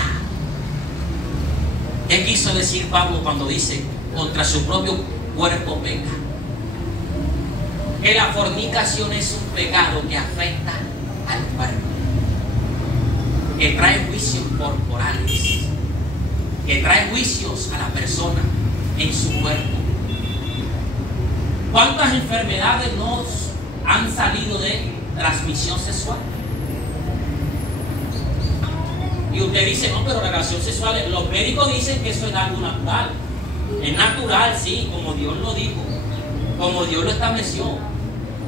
¿Qué quiso decir Pablo cuando dice contra su propio cuerpo peca? Que la fornicación es un pecado que afecta al cuerpo, que trae juicios corporales, que trae juicios a la persona en su cuerpo. ¿Cuántas enfermedades nos han salido de transmisión sexual? Y usted dice, no, pero la relación sexual, los médicos dicen que eso es algo natural. Es natural, sí, como Dios lo dijo, como Dios lo estableció.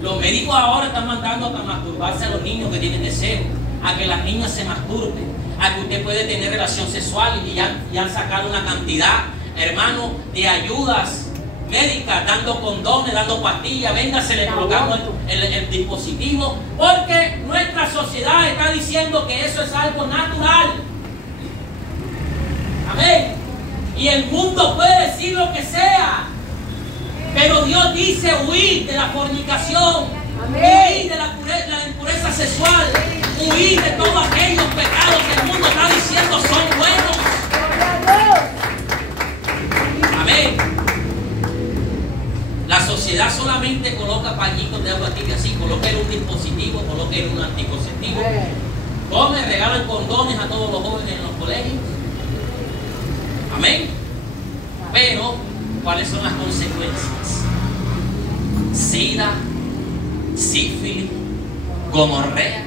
Los médicos ahora están mandando a masturbarse a los niños que tienen deseo, a que las niñas se masturben, a que usted puede tener relación sexual, y ya han sacado una cantidad, hermano, de ayudas médicas, dando condones, dando pastillas. Véngase, le colocamos el dispositivo, porque nuestra sociedad está diciendo que eso es algo natural. Amén. Y el mundo puede decir lo que sea, pero Dios dice huir de la fornicación, huir de la impureza sexual, huir de todos aquellos pecados que el mundo está diciendo son buenos. Amén. La sociedad solamente coloca pañitos de agua tibia, así, coloca un dispositivo, coloca un anticonceptivo, come, regalan condones a todos los jóvenes en los colegios. Amén. Pero, ¿cuáles son las consecuencias? Sida, sífilis, gonorrea,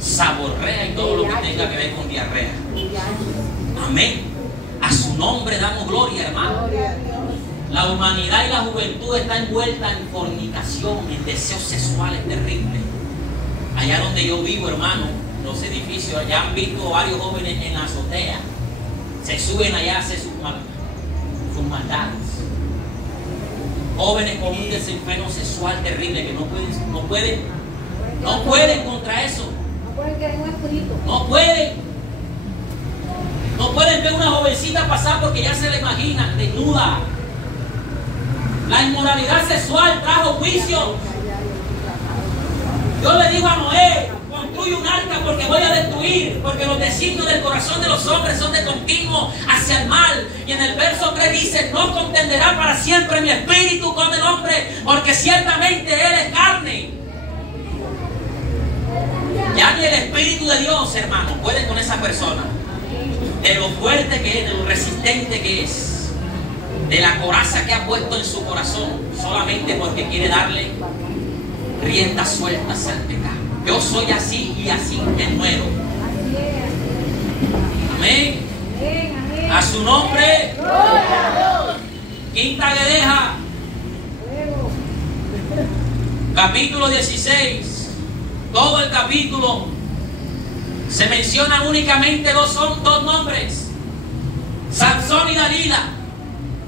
saborrea y todo lo que tenga que ver con diarrea. Amén. A su nombre damos gloria, hermano. La humanidad y la juventud está envuelta en fornicación, en deseos sexuales terribles. Allá donde yo vivo, hermano, los edificios, allá han visto varios jóvenes en la azotea. Se suben allá a hacer sus maldades. Jóvenes con un desenfreno sexual terrible que no pueden contra eso. No pueden tener un espíritu. No pueden ver una jovencita pasar porque ya se la imaginan desnuda. La inmoralidad sexual trajo juicio. Yo le digo a Noé, construye un arca porque voy a destruir, porque los designios del corazón de los hombres son de continuo hacia el mal. Y en el verso 3 dice, no contenderá para siempre mi espíritu con el hombre, porque ciertamente él es carne. Ya ni el Espíritu de Dios, hermano, puede con esa persona. De lo fuerte que es, de lo resistente que es, de la coraza que ha puesto en su corazón, solamente porque quiere darle riendas sueltas al pecado. Yo soy así y así me muero. Amén. A su nombre. Quinta Guedeja, capítulo 16. Todo el capítulo se mencionan únicamente dos nombres: Sansón y Dalila.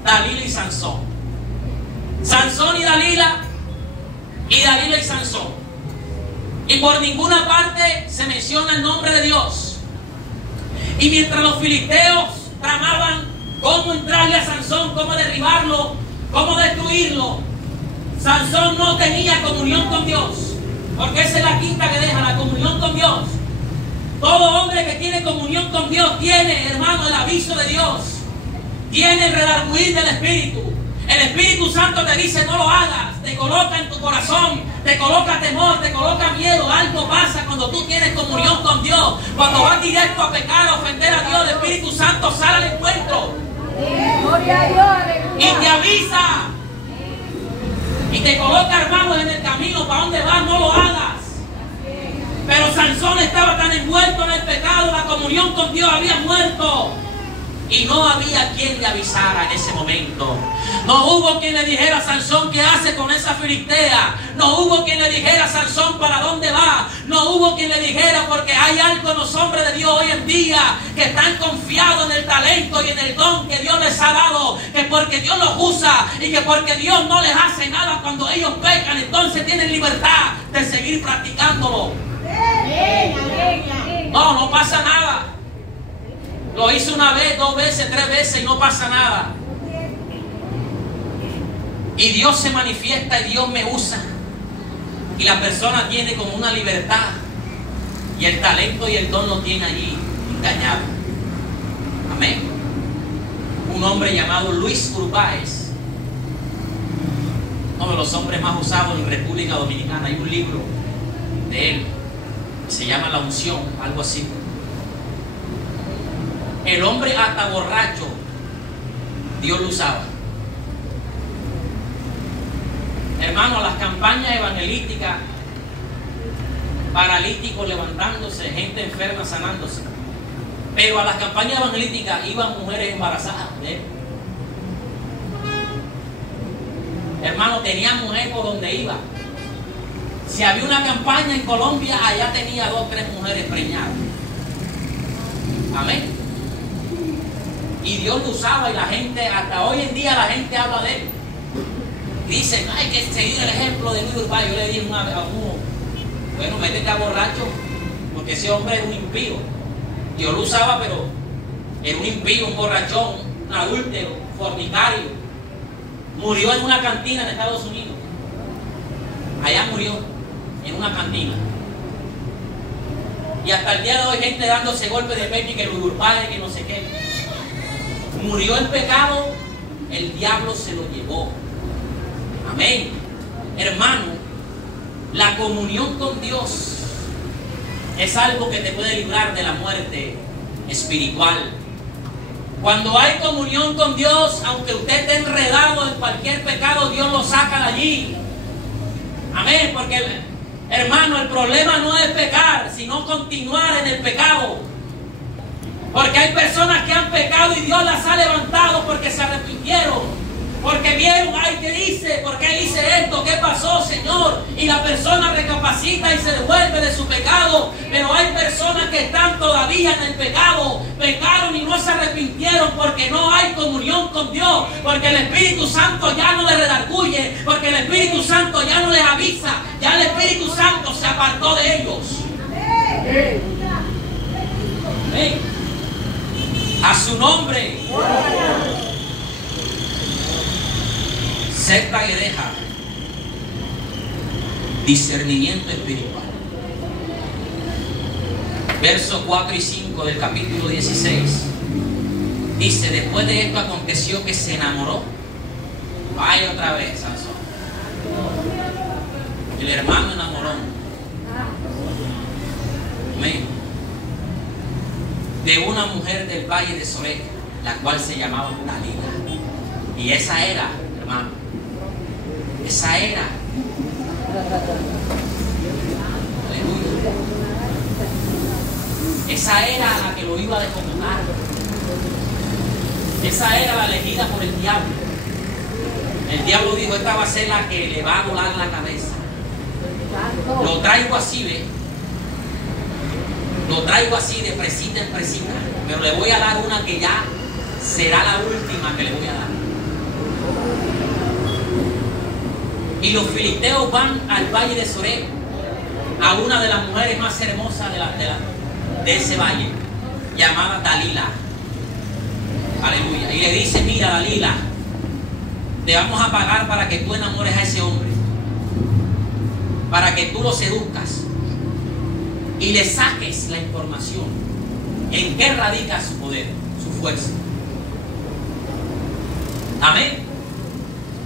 Dalila y Sansón. Sansón y Dalila y Dalila y Sansón. Y por ninguna parte se menciona el nombre de Dios. Y mientras los filisteos tramaban cómo entrarle a Sansón, cómo derribarlo, cómo destruirlo, Sansón no tenía comunión con Dios. Porque esa es la quinta que deja, la comunión con Dios. Todo hombre que tiene comunión con Dios tiene, hermano, el aviso de Dios. Tiene el redarguir del Espíritu. El Espíritu Santo te dice no lo hagas. Te coloca en tu corazón, te coloca temor, te coloca miedo. Algo pasa cuando tú tienes comunión con Dios. Cuando vas directo a pecar, a ofender a Dios, el Espíritu Santo sale al encuentro. Gloria a Dios, aleluya. Y te avisa. Y te coloca, hermano, en el camino para donde vas, no lo hagas. Pero Sansón estaba tan envuelto en el pecado, la comunión con Dios había muerto. Y no había quien le avisara en ese momento. No hubo quien le dijera a Sansón qué hace con esa filistea. No hubo quien le dijera a Sansón para dónde va. No hubo quien le dijera, porque hay algo en los hombres de Dios hoy en día que están confiados en el talento y en el don que Dios les ha dado. Que porque Dios los usa y que porque Dios no les hace nada cuando ellos pecan, entonces tienen libertad de seguir practicándolo. No, no pasa nada. Lo hice una vez, 2 veces, 3 veces y no pasa nada. Y Dios se manifiesta y Dios me usa. Y la persona tiene como una libertad. Y el talento y el don lo tiene allí engañado. Amén. Un hombre llamado Luis Urbáez, uno de los hombres más usados en República Dominicana. Hay un libro de él, se llama La Unción, algo así. El hombre hasta borracho, Dios lo usaba. Hermano, las campañas evangelísticas, paralíticos levantándose, gente enferma sanándose. Pero a las campañas evangelísticas iban mujeres embarazadas. Hermano, tenía mujer por donde iba. Si había una campaña en Colombia, allá tenía 2 o 3 mujeres preñadas. Amén. Y Dios lo usaba y la gente, hasta hoy en día la gente habla de él. Dicen, hay que seguir el ejemplo de Luis Urbáez. Yo le dije a uno, bueno, métete a borracho, porque ese hombre es un impío. Dios lo usaba, pero era un impío, un borrachón, un adúltero, fornicario. Murió en una cantina en Estados Unidos. Allá murió, en una cantina. Y hasta el día de hoy gente dándose golpes de pecho y que Luis Urbáez, que no sé qué. Murió en pecado, el diablo se lo llevó. Amén. Hermano, la comunión con Dios es algo que te puede librar de la muerte espiritual. Cuando hay comunión con Dios, aunque usted esté enredado en cualquier pecado, Dios lo saca de allí. Amén, porque hermano, el problema no es pecar, sino continuar en el pecado. Porque hay personas que han pecado y Dios las ha levantado porque se arrepintieron. Porque vieron, ay, ¿qué hice? ¿Por qué hice esto? ¿Qué pasó, Señor? Y la persona recapacita y se devuelve de su pecado. Pero hay personas que están todavía en el pecado. Pecaron y no se arrepintieron porque no hay comunión con Dios. Porque el Espíritu Santo ya no les redarguye. Porque el Espíritu Santo ya no les avisa. Ya el Espíritu Santo se apartó de ellos. Amén. A su nombre. Secta que deja discernimiento espiritual. Versos 4 y 5 del capítulo 16 dice: después de esto aconteció que se enamoró. Vaya otra vez, Sansón. El hermano enamoró. Amén. De una mujer del valle de Sorek, la cual se llamaba Dalila. Y esa era, hermano, esa era, aleluya, esa era la que lo iba a descomodar. Esa era la elegida por el diablo. El diablo dijo: esta va a ser la que le va a volar la cabeza. Lo traigo así, ¿ve? Lo traigo así de presita en presita, pero le voy a dar una que ya será la última que le voy a dar. Y los filisteos van al valle de Sorek, a una de las mujeres más hermosas de ese valle, llamada Dalila. Aleluya. Y le dice: mira, Dalila, te vamos a pagar para que tú enamores a ese hombre, para que tú lo seduzcas y le saques la información en qué radica su poder, su fuerza. Amén.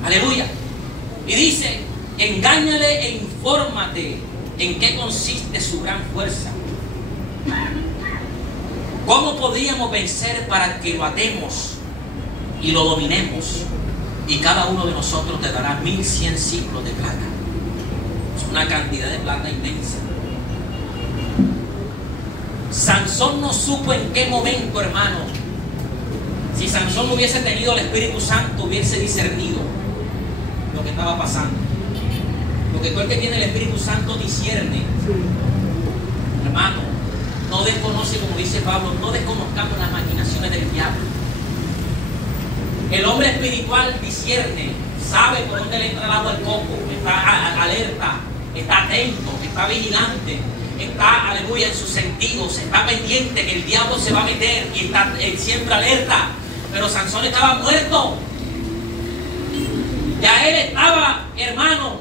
Aleluya. Y dice: engáñale e infórmate en qué consiste su gran fuerza. ¿Cómo podríamos vencer para que lo atemos y lo dominemos? Y cada uno de nosotros te dará 1100 ciclos de plata. Es una cantidad de plata inmensa. Sansón no supo en qué momento, hermano. Si Sansón hubiese tenido el Espíritu Santo, hubiese discernido lo que estaba pasando. Porque todo el que tiene el Espíritu Santo discierne. Hermano, no desconoce, como dice Pablo, no desconozcamos las maquinaciones del diablo. El hombre espiritual discierne, sabe por dónde le entra el agua al coco, está alerta, está atento, está vigilante, está, aleluya, en sus sentidos, está pendiente que el diablo se va a meter y está siempre alerta. Pero Sansón estaba muerto. Ya él estaba, hermano,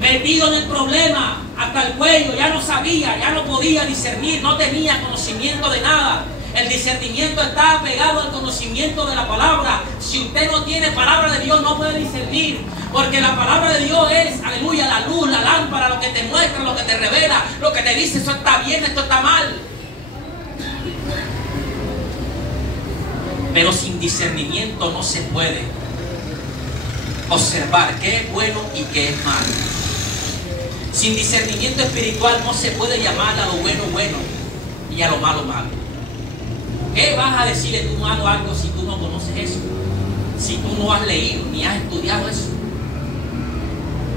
metido en el problema hasta el cuello, ya no sabía, ya no podía discernir, no tenía conocimiento de nada. El discernimiento está pegado al conocimiento de la palabra. Si usted no tiene palabra de Dios, no puede discernir, porque la palabra de Dios es, aleluya, la luz, la lámpara, lo que te muestra, lo que te revela, lo que te dice: esto está bien, esto está mal. Pero sin discernimiento no se puede observar qué es bueno y qué es malo. Sin discernimiento espiritual no se puede llamar a lo bueno bueno y a lo malo malo. ¿Qué vas a decirle tú malo algo si tú no conoces eso? Si tú no has leído ni has estudiado eso.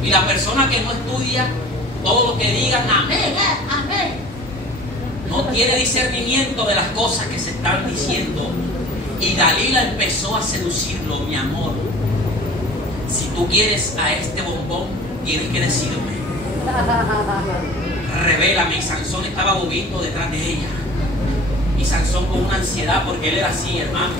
Y la persona que no estudia, todo lo que digan, amén, amén, no tiene discernimiento de las cosas que se están diciendo. Y Dalila empezó a seducirlo: mi amor, si tú quieres a este bombón, tienes que decirme. Revélame. Y Sansón estaba bobiendo detrás de ella. Y Sansón con una ansiedad, porque él era así, hermano.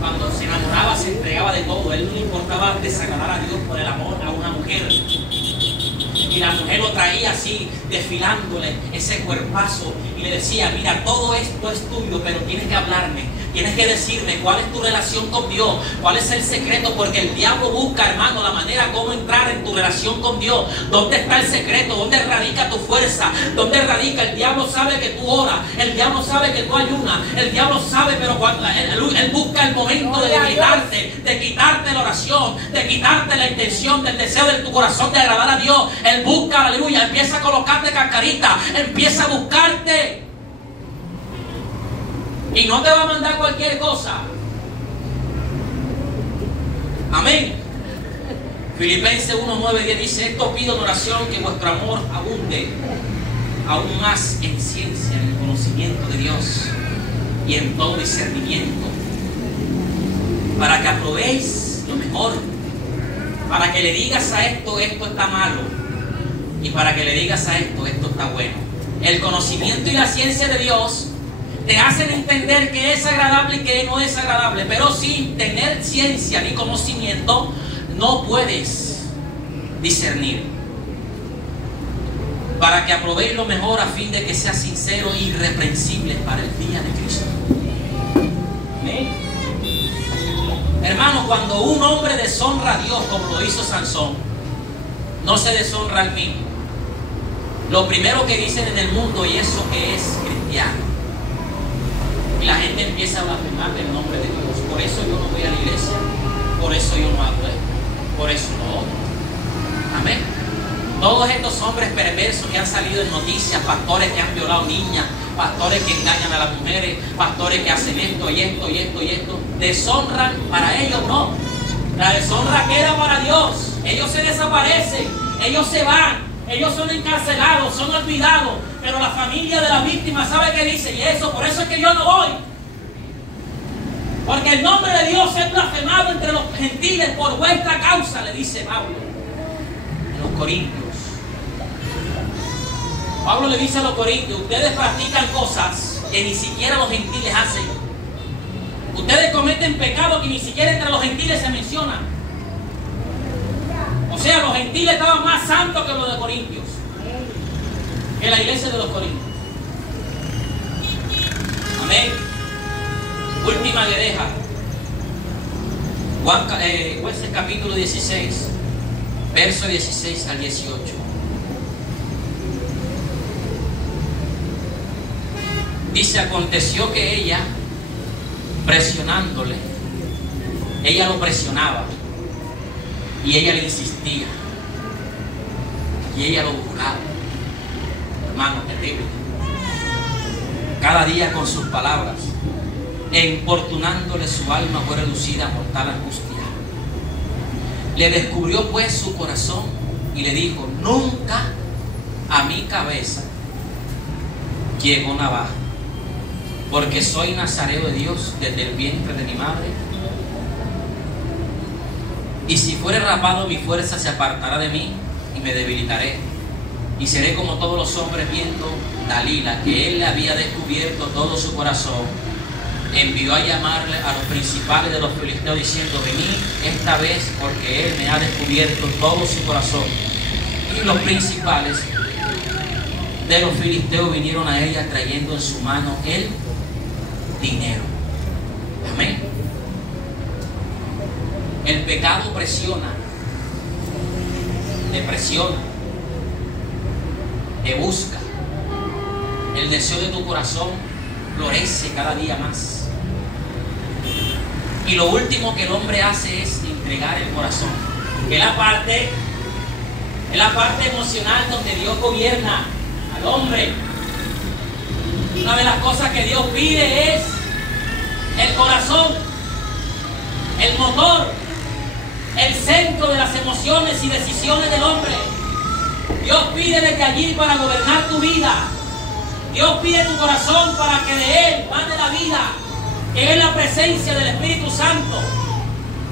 Cuando se enamoraba se entregaba de todo. Él no le importaba desagradar a Dios por el amor a una mujer. Y la mujer lo traía así, desfilándole ese cuerpazo. Y le decía: mira, todo esto es tuyo, pero tienes que hablarme. Tienes que decirme cuál es tu relación con Dios, cuál es el secreto, porque el diablo busca, hermano, la manera como entrar en tu relación con Dios. ¿Dónde está el secreto? ¿Dónde radica tu fuerza? ¿Dónde radica? El diablo sabe que tú oras, el diablo sabe que tú ayunas, el diablo sabe, pero cuando él busca el momento de debilitarte, de quitarte la oración, de quitarte la intención del deseo de tu corazón de agradar a Dios. Él busca, aleluya, empieza a colocarte cascarita, empieza a buscarte. Y no te va a mandar cualquier cosa. Amén. Filipenses 1:9-10 dice: esto pido en oración, que vuestro amor abunde aún más en ciencia, en el conocimiento de Dios y en todo discernimiento, para que aprobéis lo mejor, para que le digas a esto, esto está malo, y para que le digas a esto, esto está bueno. El conocimiento y la ciencia de Dios te hacen entender que es agradable y que no es agradable, pero sin tener ciencia ni conocimiento no puedes discernir. Para que aprobéis lo mejor, a fin de que seas sincero e irreprensible para el día de Cristo. ¿Amén? Hermano, cuando un hombre deshonra a Dios como lo hizo Sansón, no se deshonra al mismo. Lo primero que dicen en el mundo: y eso que es cristiano. Y la gente empieza a blasfemar del nombre de Dios. Por eso yo no voy a la iglesia, por eso yo no hago esto, por eso no otro. Amén. Todos estos hombres perversos que han salido en noticias, pastores que han violado niñas, pastores que engañan a las mujeres, pastores que hacen esto y esto y esto y esto, deshonran. Para ellos no. La deshonra queda para Dios. Ellos se desaparecen, ellos se van. Ellos son encarcelados, son olvidados, pero la familia de la víctima sabe qué dice, y eso, por eso es que yo no voy. Porque el nombre de Dios es blasfemado entre los gentiles por vuestra causa, le dice Pablo. corintios. Pablo le dice a los corintios: ustedes practican cosas que ni siquiera los gentiles hacen. Ustedes cometen pecados que ni siquiera entre los gentiles se mencionan. O sea, los gentiles estaban más santos que los de Corintios, que la iglesia de los Corintios. Amén. Última que deja. Jueces capítulo 16, verso 16 al 18. Dice: aconteció que ella, presionándole, ella lo presionaba y ella le insistía y ella lo buscaba. Hermano, terrible. Cada día con sus palabras, e importunándole su alma, fue reducida a mortal angustia. Le descubrió pues su corazón y le dijo: nunca a mi cabeza llegó navaja, porque soy nazareo de Dios desde el vientre de mi madre. Y si fuere rapado, mi fuerza se apartará de mí y me debilitaré. Y seré como todos los hombres, viendo Dalila que él le había descubierto todo su corazón. Envió a llamarle a los principales de los filisteos, diciendo: venid esta vez, porque él me ha descubierto todo su corazón. Y los principales de los filisteos vinieron a ella, trayendo en su mano el dinero. Amén. El pecado presiona, te presiona, te busca. El deseo de tu corazón florece cada día más. Y lo último que el hombre hace es entregar el corazón. Es la parte emocional donde Dios gobierna al hombre. Una de las cosas que Dios pide es el corazón, el motor, el centro de las emociones y decisiones del hombre. Dios pide desde allí para gobernar tu vida. Dios pide tu corazón para que de él mande la vida, que es la presencia del Espíritu Santo.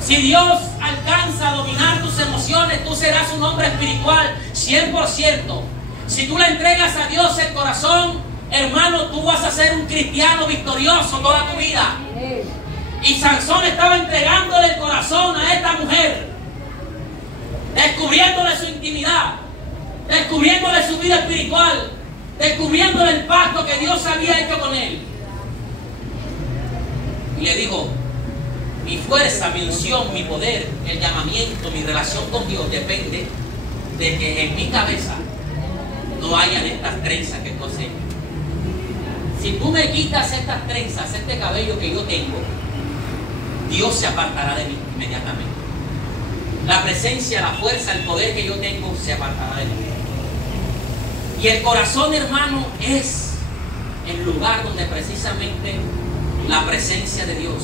Si Dios alcanza a dominar tus emociones, tú serás un hombre espiritual 100%. Si tú le entregas a Dios el corazón, hermano, tú vas a ser un cristiano victorioso toda tu vida. Y Sansón estaba entregándole el corazón a esta mujer, descubriéndole su intimidad, descubriéndole su vida espiritual, descubriéndole el pacto que Dios había hecho con él. Y le dijo: mi fuerza, mi unción, mi poder, el llamamiento, mi relación con Dios depende de que en mi cabeza no hayan estas trenzas que tú has hecho. Si tú me quitas estas trenzas, este cabello que yo tengo, Dios se apartará de mí inmediatamente. La presencia, la fuerza, el poder que yo tengo se apartará de mí. Y el corazón, hermano, es el lugar donde precisamente la presencia de Dios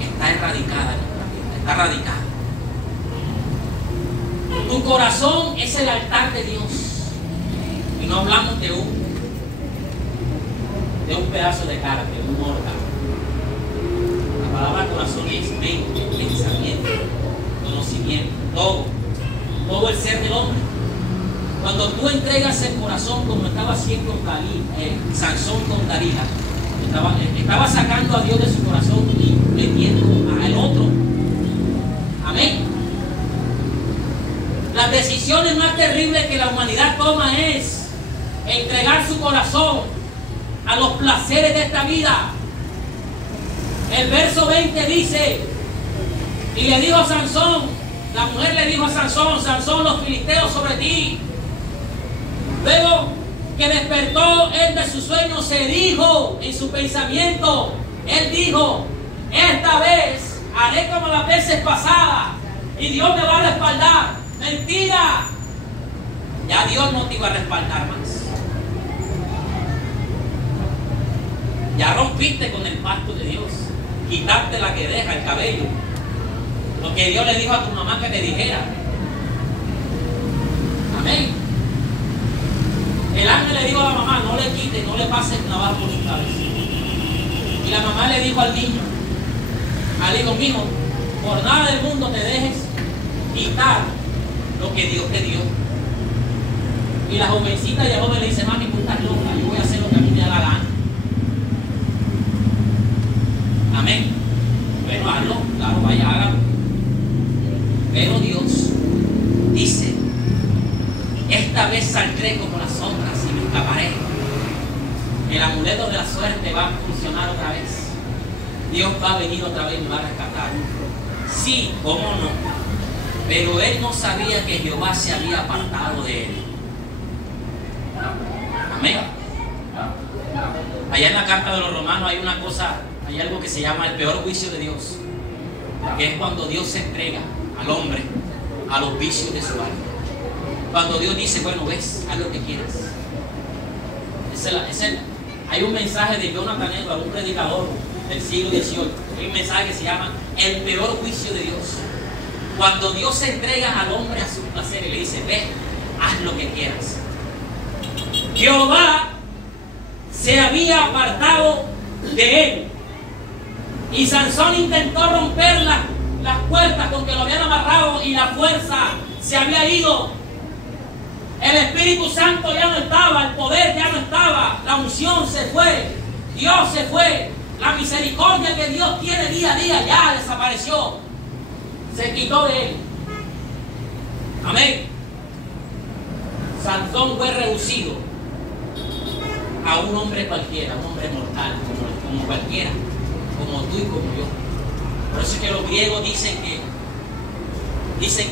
está erradicada en nuestra vida, está radicada. Tu corazón es el altar de Dios. Y no hablamos de un pedazo de carne, de un órgano. La palabra corazón es mente, pensamiento, conocimiento, todo el ser del hombre. Cuando tú entregas el corazón, como estaba haciendo Sansón con Dalila, estaba sacando a Dios de su corazón y metiendo al otro. Amén. Las decisiones más terribles que la humanidad toma es entregar su corazón a los placeres de esta vida. El verso 20 dice: y le dijo a Sansón, la mujer le dijo a Sansón: Sansón, los filisteos sobre ti. Luego que despertó él de su sueño, se dijo en su pensamiento, él dijo: esta vez haré como las veces pasadas y Dios me va a respaldar. Mentira, ya Dios no te iba a respaldar más. Ya rompiste con el pacto de Dios, quitarte la que deja, el cabello, lo que Dios le dijo a tu mamá que te dijera. Amén. El ángel le dijo a la mamá: no le quites, no le pases navaja por su cabeza. Y la mamá le dijo al niño, mijo, por nada del mundo te dejes quitar lo que Dios te dio. Y la jovencita y el joven le dice, mami, tú estás loca, yo voy a hacer lo que a mí me da la gana. Amén. Bueno, hazlo, claro, vaya, hágalo. Pero Dios dice, esta vez saldré como las otras y me escaparé. El amuleto de la suerte va a funcionar otra vez. Dios va a venir otra vez y me va a rescatar. Sí, cómo no. Pero él no sabía que Jehová se había apartado de él. Amén. Allá en la carta de los Romanos hay una cosa, hay algo que se llama el peor juicio de Dios, que es cuando Dios se entrega al hombre a los vicios de su alma. Cuando Dios dice, bueno, ves, haz lo que quieras. Hay un mensaje de Jonathan Edwards, un predicador del siglo XVIII. Hay un mensaje que se llama el peor juicio de Dios. Cuando Dios se entrega al hombre a su placer y le dice, ve, haz lo que quieras. Jehová se había apartado de él. Y Sansón intentó romper las puertas con que lo habían amarrado y la fuerza se había ido. El Espíritu Santo ya no estaba, el poder ya no estaba, la unción se fue, Dios se fue, la misericordia que Dios tiene día a día ya desapareció, se quitó de él. Amén. Sansón fue reducido a un hombre cualquiera, un hombre mortal, como cualquiera, como tú y como yo. Por eso es que los griegos dicen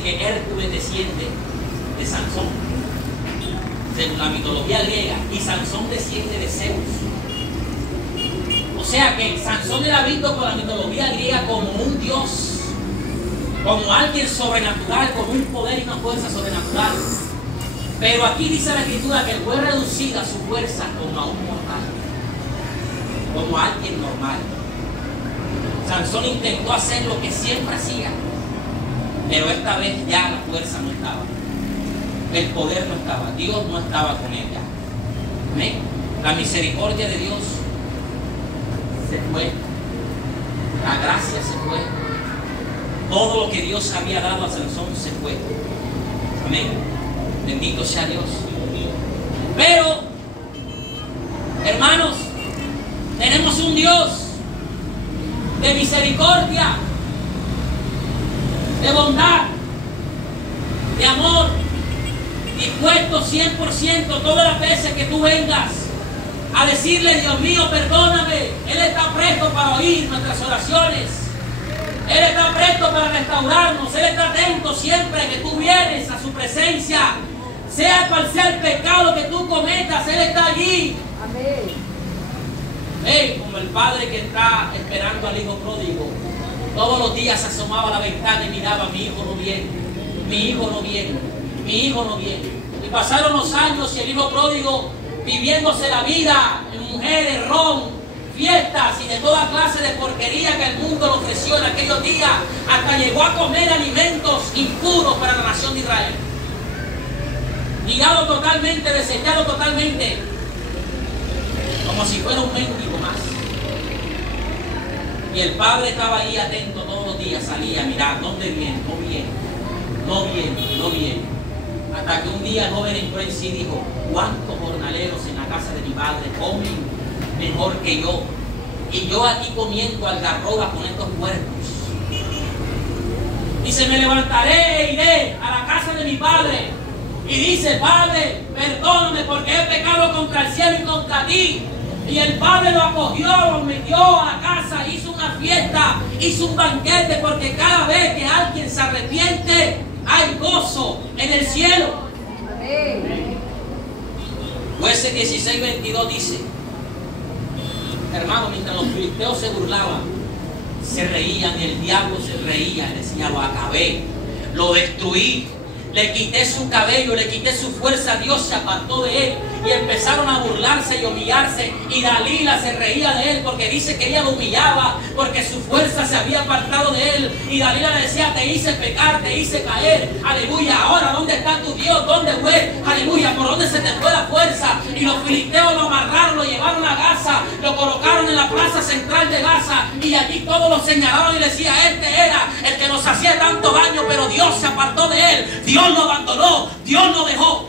que Hércules desciende de Sansón, según la mitología griega, y Sansón desciende de Zeus. O sea que Sansón era visto por la mitología griega como un dios, como alguien sobrenatural, con un poder y una fuerza sobrenatural. Pero aquí dice la Escritura que fue reducida su fuerza como a un mortal, como a alguien normal. Sansón intentó hacer lo que siempre hacía, pero esta vez ya la fuerza no estaba, el poder no estaba, Dios no estaba con él ya. ¿Amén? La misericordia de Dios se fue, la gracia se fue, todo lo que Dios había dado a Sansón se fue. Amén. Bendito sea Dios. Pero, hermanos, tenemos un Dios de misericordia, de bondad, de amor, dispuesto 100% todas las veces que tú vengas a decirle, Dios mío, perdóname. Él está presto para oír nuestras oraciones. Él está presto para restaurarnos. Él está atento siempre que tú vienes a su presencia. Sea cual sea el pecado que tú cometas, Él está allí. Amén. Como el padre que está esperando al hijo pródigo. Todos los días se asomaba a la ventana y miraba, mi hijo no viene, mi hijo no viene, mi hijo no viene. Y pasaron los años y el hijo pródigo viviéndose la vida en mujeres, ron, fiestas y de toda clase de porquería que el mundo le ofreció en aquellos días, hasta llegó a comer alimentos impuros para la nación de Israel. Ligado totalmente, desechado totalmente, como si fuera un mendigo más. Y el padre estaba ahí atento todos los días, salía a mirar, ¿dónde viene? No viene, no viene, no viene. Hasta que un día el joven entró en sí y dijo, ¿cuántos jornaleros en la casa de mi padre comen mejor que yo? Y yo aquí comiendo algarrobas con estos muertos. Dice, me levantaré e iré a la casa de mi padre. Y dice, Padre, perdóname porque he pecado contra el cielo y contra ti. Y el padre lo acogió, lo metió a la casa, hizo una fiesta, hizo un banquete, porque cada vez que alguien se arrepiente, hay gozo en el cielo. Amén. Jueces 16:22 dice, hermano, mientras los filisteos se burlaban, se reían y el diablo se reía y decía, lo acabé, lo destruí. Le quité su cabello, le quité su fuerza, Dios se apartó de él. Y empezaron a burlarse y humillarse. Y Dalila se reía de él porque dice que ella lo humillaba, porque su fuerza se había apartado de él. Y Dalila le decía, te hice pecar, te hice caer. Aleluya, ahora ¿dónde está tu Dios? ¿Dónde fue? Aleluya, ¿por dónde se te fue la fuerza? Y los filisteos lo amarraron, lo llevaron a Gaza, lo colocaron en la plaza central de Gaza. Y allí todos lo señalaron y decía, este era el que nos hacía tanto daño, pero Dios se apartó de él. Dios lo abandonó, Dios lo dejó.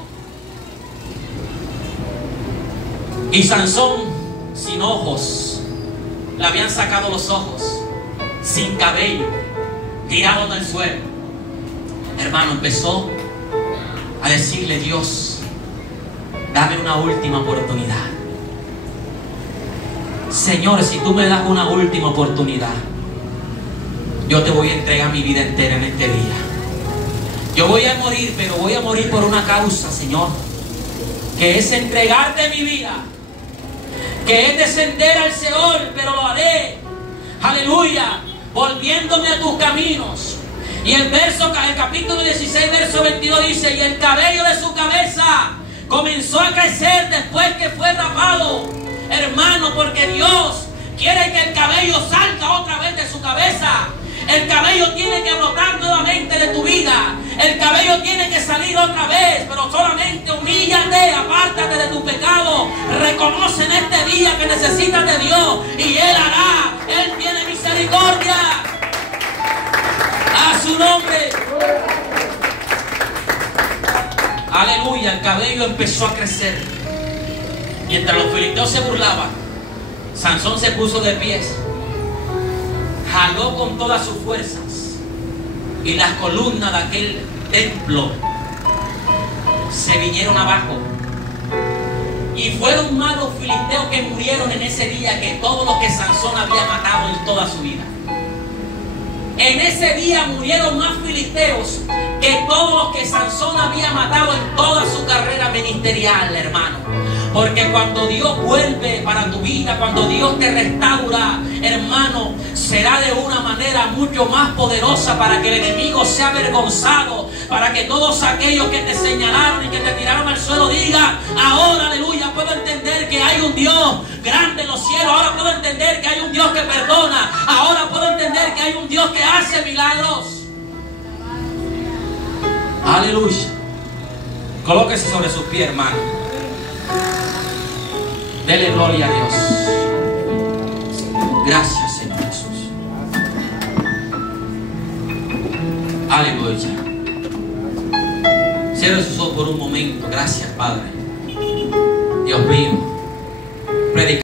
Y Sansón, sin ojos, le habían sacado los ojos, sin cabello, tirado en el suelo. Hermano, empezó a decirle: Dios, dame una última oportunidad. Señor, si tú me das una última oportunidad, yo te voy a entregar mi vida entera en este día. Yo voy a morir, pero voy a morir por una causa, Señor, que es entregarte mi vida, que es descender al Seol, pero lo haré, aleluya, volviéndome a tus caminos. Y el capítulo 16, verso 22 dice: y el cabello de su cabeza comenzó a crecer después que fue rapado. Hermano, porque Dios quiere que el cabello salga otra vez de su cabeza. El cabello tiene que brotar nuevamente de tu vida. El cabello tiene que salir otra vez. Pero solamente humíllate, apártate de tu pecado. Reconoce en este día que necesitas de Dios, y Él hará. Él tiene misericordia. A su nombre. Aleluya. El cabello empezó a crecer. Mientras los filisteos se burlaban, Sansón se puso de pies, jaló con todas sus fuerzas, y las columnas de aquel templo se vinieron abajo. Y fueron más los filisteos que murieron en ese día que todos los que Sansón había matado en toda su vida. En ese día murieron más filisteos que todos los que Sansón había matado en toda su carrera ministerial, hermano. Porque cuando Dios vuelve para tu vida, cuando Dios te restaura, hermano, será de una manera mucho más poderosa, para que el enemigo sea avergonzado, para que todos aquellos que te señalaron y que te tiraron al suelo digan: ahora, aleluya, puedo entender que hay un Dios grande en los cielos. Ahora puedo entender que hay un Dios que perdona. Ahora puedo entender que hay un Dios que hace milagros. Aleluya. Colóquese sobre sus pies, hermano. Dele gloria a Dios. Gracias, Señor Jesús. Aleluya. Cierre sus ojos por un momento. Gracias, Padre. Dios mío. Predica.